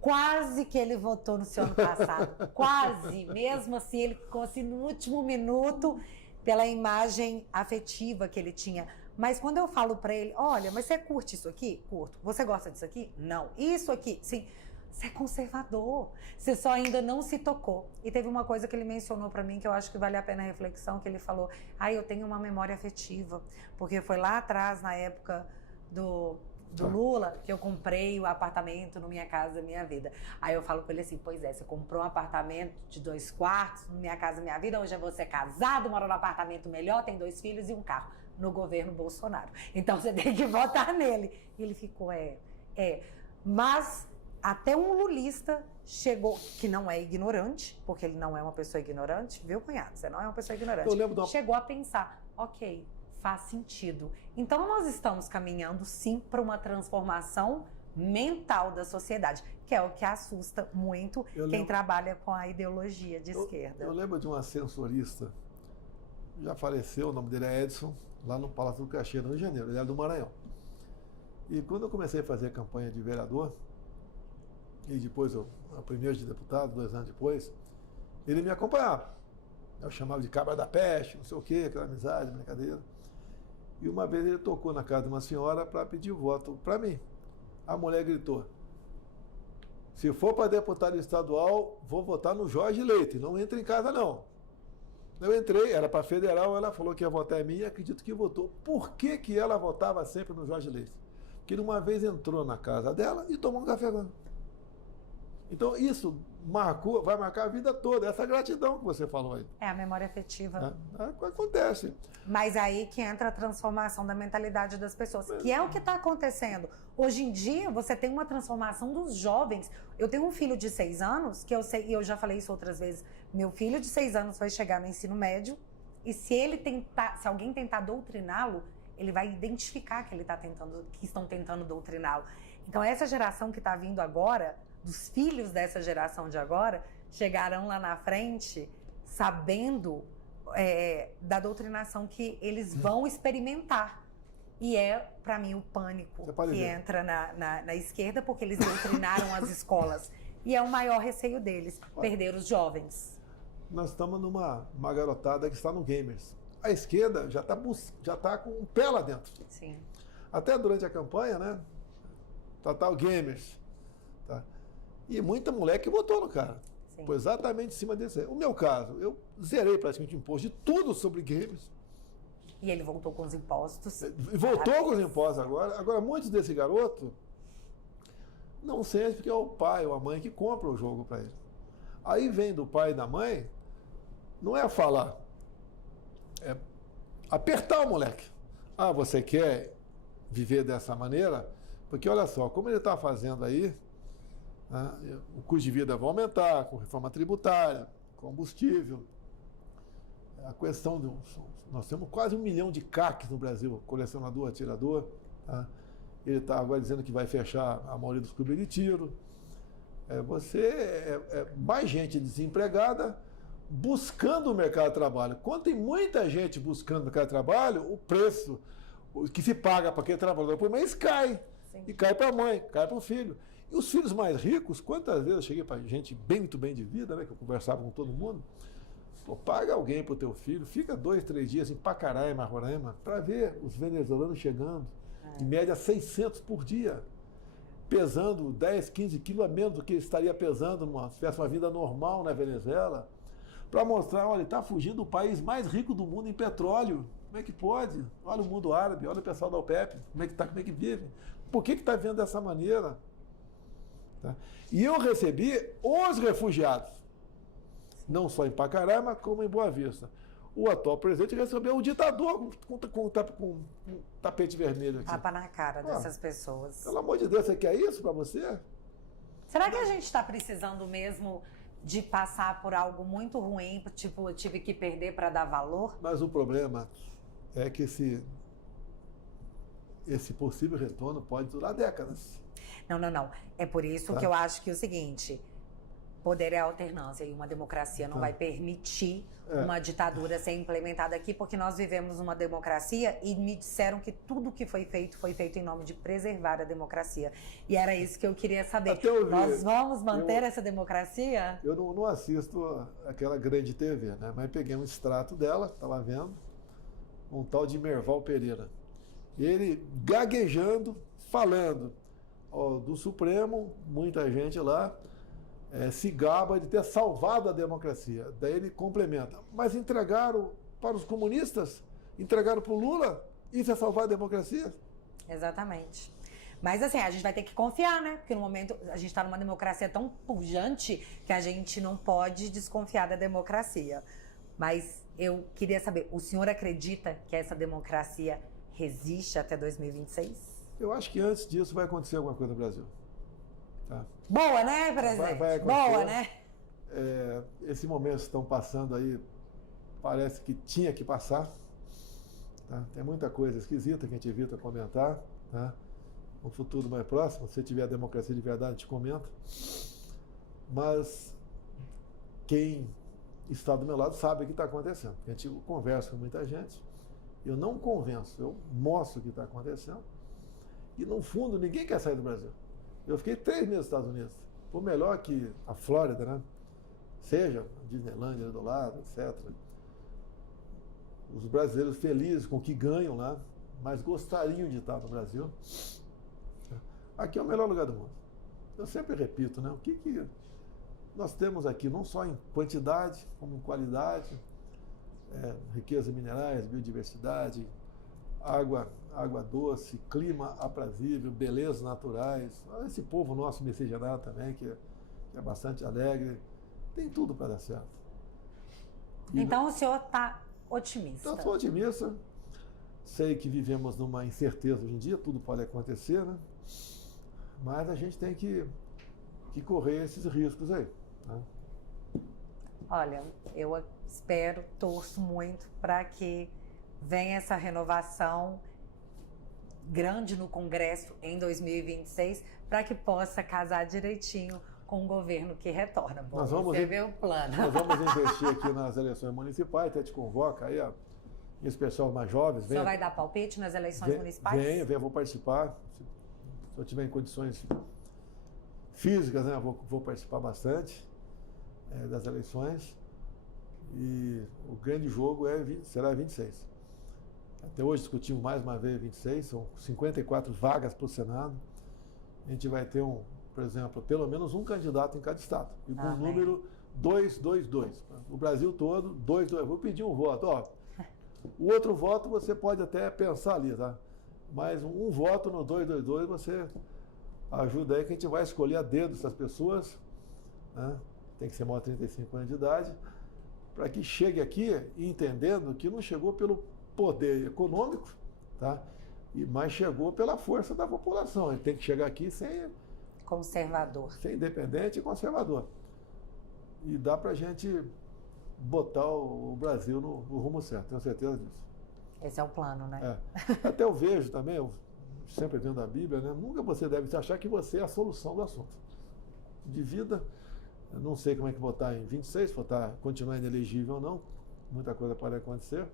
Quase que ele votou no seu ano passado. Quase. Mesmo assim, ele conseguiu no último minuto, pela imagem afetiva que ele tinha. Mas quando eu falo para ele, olha, mas você curte isso aqui? Curto. Você gosta disso aqui? Não. Isso aqui? Sim. Você é conservador. Você só ainda não se tocou. E teve uma coisa que ele mencionou pra mim que eu acho que vale a pena a reflexão, que ele falou, eu tenho uma memória afetiva, porque foi lá atrás, na época do Lula, que eu comprei o apartamento no Minha Casa Minha Vida. Aí eu falo com ele assim, pois é, você comprou um apartamento de 2 quartos, no Minha Casa Minha Vida, hoje é você casado, mora num apartamento melhor, tem 2 filhos e um carro, no governo Bolsonaro. Então você tem que votar nele. E ele ficou, mas até um lulista chegou, que não é ignorante, porque ele não é uma pessoa ignorante, viu, cunhado? Você não é uma pessoa ignorante. Eu lembro chegou a pensar, ok, faz sentido. Então nós estamos caminhando sim para uma transformação mental da sociedade, que é o que assusta muito quem trabalha com a ideologia de esquerda. Eu lembro de um ascensorista, já faleceu, o nome dele é Edson, lá no Palácio do Caxias, no Rio de Janeiro, ele é do Maranhão. E quando eu comecei a fazer a campanha de vereador, e depois a primeira de deputado, 2 anos depois, ele me acompanhava. Eu chamava de cabra da peste, não sei o quê, aquela amizade, brincadeira. E uma vez ele tocou na casa de uma senhora para pedir voto para mim. A mulher gritou, se for para deputado estadual, vou votar no Jorge Leite, não entra em casa não. Eu entrei, era para federal, ela falou que ia votar em mim e acredito que votou. Por que ela votava sempre no Jorge Leite? Porque ele uma vez entrou na casa dela e tomou um café com ela. Então isso vai marcar a vida toda, essa gratidão que você falou aí. É a memória afetiva. Acontece. Mas aí que entra a transformação da mentalidade das pessoas, que é o que está acontecendo. Hoje em dia, você tem uma transformação dos jovens. Eu tenho um filho de 6 anos, que eu sei, e eu já falei isso outras vezes, meu filho de 6 anos vai chegar no ensino médio, e se alguém tentar doutriná-lo, ele vai identificar que estão tentando doutriná-lo. Então essa geração que está vindo agora, dos filhos dessa geração de agora, chegarão lá na frente sabendo da doutrinação que eles vão experimentar. E para mim, o pânico que entra na esquerda, porque eles doutrinaram as escolas. E é o maior receio deles, perder os jovens. Nós estamos numa garotada que está no Gamers. A esquerda já está com um pé lá dentro. Sim. Até durante a campanha, né? Tá o Gamers. Tá? E muita moleque votou no cara. Sim. Foi exatamente em cima desse. O meu caso, eu zerei praticamente o imposto de tudo sobre games. E ele voltou com os impostos. Voltou com os impostos agora. Agora, muitos desse garoto não sentem porque é o pai ou a mãe que compra o jogo para ele. Aí vem do pai e da mãe, não é falar, é apertar o moleque. Você quer viver dessa maneira? Porque olha só, como ele está fazendo aí, o custo de vida vai aumentar com reforma tributária, combustível. A questão nós temos quase 1 milhão de CACs no Brasil, colecionador, atirador. Tá? Ele está agora dizendo que vai fechar a maioria dos clubes de tiro. Mais gente desempregada buscando o mercado de trabalho. Quando tem muita gente buscando o mercado de trabalho, o preço que se paga para aquele trabalhador por mês cai. Sim. E cai para a mãe, cai para o filho. E os filhos mais ricos, quantas vezes eu cheguei para gente muito bem de vida, né, que eu conversava com todo mundo, paga alguém para o teu filho, fica 2, 3 dias em Pacaraima, Roraima, para ver os venezuelanos chegando, em média 600 por dia, pesando 10, 15 quilos a menos do que estaria pesando se tivesse uma vida normal na Venezuela, para mostrar, olha, ele está fugindo do país mais rico do mundo em petróleo. Como é que pode? Olha o mundo árabe, olha o pessoal da OPEP, como é que vive? Por que está vivendo dessa maneira? Tá? E eu recebi os refugiados, não só em Pacaraima, como em Boa Vista. O atual presidente recebeu o ditador com tapete vermelho aqui. Tapa na cara dessas pessoas. Pelo amor de Deus, você quer isso para você? Será que a gente está precisando mesmo de passar por algo muito ruim, tipo, eu tive que perder para dar valor? Mas o problema é que esse possível retorno pode durar décadas. Não. É por isso que eu acho que é o seguinte, poder é alternância e uma democracia não vai permitir uma ditadura ser implementada aqui, porque nós vivemos uma democracia e me disseram que tudo que foi feito em nome de preservar a democracia. E era isso que eu queria saber. Nós vamos manter essa democracia? Eu não assisto aquela grande TV, né? Mas peguei um extrato dela, estava vendo, um tal de Merval Pereira. Ele gaguejando, falando do Supremo, muita gente lá se gaba de ter salvado a democracia. Daí ele complementa. Mas entregaram para os comunistas? Entregaram para o Lula? Isso é salvar a democracia? Exatamente. Mas assim, a gente vai ter que confiar, né? Porque no momento a gente está numa democracia tão pujante que a gente não pode desconfiar da democracia. Mas eu queria saber, o senhor acredita que essa democracia resiste até 2026? Eu acho que antes disso vai acontecer alguma coisa no Brasil. Tá? Boa, né, presidente? Vai Boa, né? Esse momento que estão passando aí, parece que tinha que passar. Tá? Tem muita coisa esquisita que a gente evita comentar. Tá? No futuro mais próximo, se tiver a democracia de verdade, a gente comenta. Mas quem está do meu lado sabe o que está acontecendo. A gente conversa com muita gente. Eu não convenço, eu mostro o que está acontecendo. E, no fundo, ninguém quer sair do Brasil. Eu fiquei 3 meses nos Estados Unidos. Por melhor que a Flórida, né? Seja Disneylândia do lado, etc. Os brasileiros felizes com o que ganham lá, mas gostariam de estar no Brasil. Aqui é o melhor lugar do mundo. Eu sempre repito, né? O que nós temos aqui, não só em quantidade, como em qualidade, riqueza minerais, biodiversidade, água doce, clima aprazível, belezas naturais. Esse povo nosso miscigenado também, que é bastante alegre, tem tudo para dar certo. Então o senhor está otimista? Eu sou otimista. Sei que vivemos numa incerteza hoje em dia, tudo pode acontecer, né? Mas a gente tem que correr esses riscos aí. Né? Olha, eu espero, torço muito para que venha essa renovação grande no Congresso em 2026, para que possa casar direitinho com o governo que retorna. Bom, você vê o plano. Nós vamos investir aqui nas eleições municipais, até te convoca aí, esse pessoal mais jovens. O senhor vai dar palpite nas eleições municipais? Vou participar. Se eu tiver em condições físicas, né, vou participar bastante das eleições. E o grande jogo será 26. Até hoje discutimos mais uma vez 26, são 54 vagas para o Senado. A gente vai ter, por exemplo, pelo menos um candidato em cada estado. E com o número 222. O Brasil todo, 222. Vou pedir um voto. O outro voto você pode até pensar ali, tá? Mas um voto no 222 você ajuda aí que a gente vai escolher a dedo essas pessoas, né? Tem que ser maior de 35 anos de idade, para que chegue aqui entendendo que não chegou pelo poder econômico, tá? Mas chegou pela força da população. Ele tem que chegar aqui sem conservador, ser independente e conservador. E dá para a gente botar o Brasil no rumo certo, tenho certeza disso. Esse é o plano, né? Até eu vejo também, eu sempre vendo a Bíblia, né? Nunca você deve achar que você é a solução do assunto. De vida, eu não sei como é que votar em 26, se continuar inelegível ou não, muita coisa pode acontecer,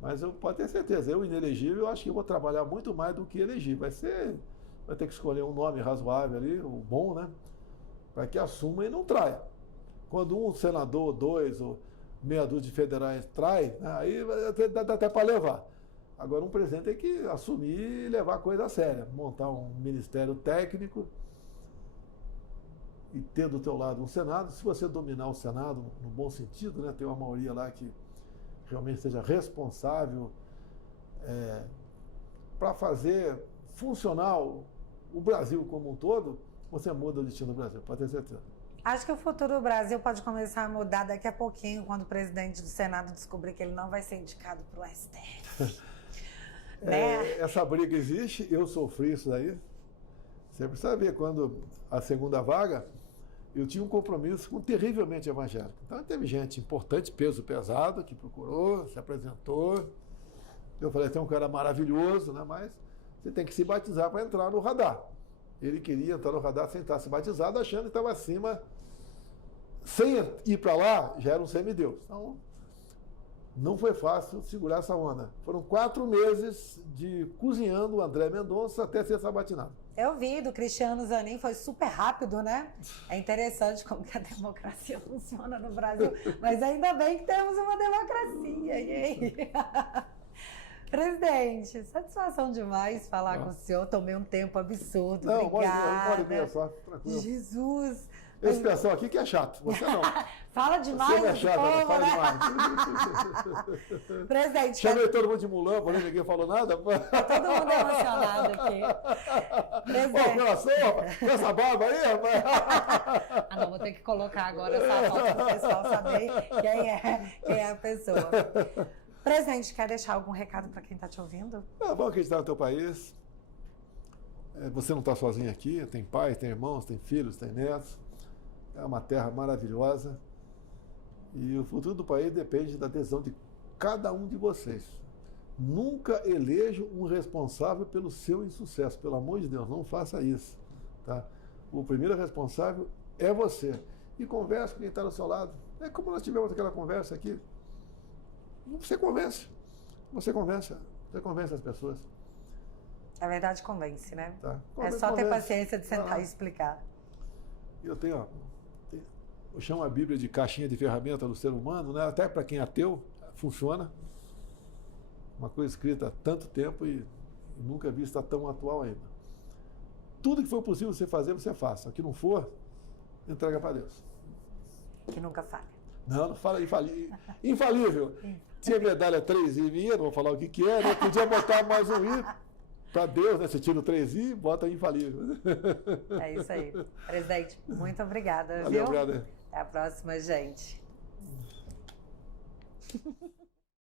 mas eu posso ter certeza, eu inelegível, eu acho que eu vou trabalhar muito mais do que elegível. Vai ter que escolher um nome razoável ali, o bom, né? Para que assuma e não traia. Quando um senador, 2 ou meia dúzia de federais trai, aí dá até para levar. Agora um presidente tem que assumir e levar a coisa a séria, montar um ministério técnico e ter do teu lado um Senado. Se você dominar o Senado no bom sentido, né, ter uma maioria lá que realmente seja responsável para fazer funcionar o Brasil como um todo, você muda o destino do Brasil, pode ter certeza. Acho que o futuro do Brasil pode começar a mudar daqui a pouquinho, quando o presidente do Senado descobrir que ele não vai ser indicado para o STF. Né? Essa briga existe, eu sofri isso daí. Você precisa ver, quando a segunda vaga, eu tinha um compromisso com terrivelmente evangélico. Então teve gente importante, peso pesado, que procurou, se apresentou. Eu falei, tem um cara maravilhoso, né? Mas você tem que se batizar para entrar no radar. Ele queria entrar no radar sem estar se batizado, achando que estava acima. Sem ir para lá, já era um semideus. Então, não foi fácil segurar essa onda. Foram 4 meses de cozinhando o André Mendonça até ser sabatinado. Eu vi, do Cristiano Zanin, foi super rápido, né? É interessante como que a democracia funciona no Brasil. Mas ainda bem que temos uma democracia. E aí? Presidente, satisfação demais falar com o senhor. Tomei um tempo absurdo. Não, obrigada. uma hora e meia só, tranquilo. Jesus. Esse pessoal aqui que é chato, você não. Fala demais, Você não é chato, povo, fala né? demais. Presidente, Chamei todo mundo de mulamba, ninguém falou nada. tá todo mundo emocionado aqui. Ô, Presidente. coração, rapaz, com essa barba aí, rapaz. Ah, não, vou ter que colocar agora essa foto para o pessoal saber quem é a pessoa. Presidente, quer deixar algum recado para quem está te ouvindo? Vamos acreditar no teu país. Você não está sozinho aqui, tem pais, tem irmãos, tem filhos, tem netos. É uma terra maravilhosa. E o futuro do país depende da decisão de cada um de vocês. Nunca eleja um responsável pelo seu insucesso. Pelo amor de Deus, não faça isso. Tá? O primeiro responsável é você. E converse com quem está do seu lado. É como nós tivemos aquela conversa aqui. Você convence. Você convence as pessoas. A verdade convence, né? Tá? É só ter paciência de sentar e explicar. Eu chamo a Bíblia de caixinha de ferramenta do ser humano, né? Até para quem é ateu, funciona. Uma coisa escrita há tanto tempo e nunca vista tão atual ainda. Tudo que for possível você fazer, você faça. O que não for, entrega para Deus. Que nunca falha. Não fala infalível. Tinha medalha 3i, não vou falar o que é, né? Podia botar mais um i para Deus, né? Você tira o 3i, bota infalível. É isso aí. Presidente, muito obrigada, Valeu, viu? obrigado. Até a próxima, gente.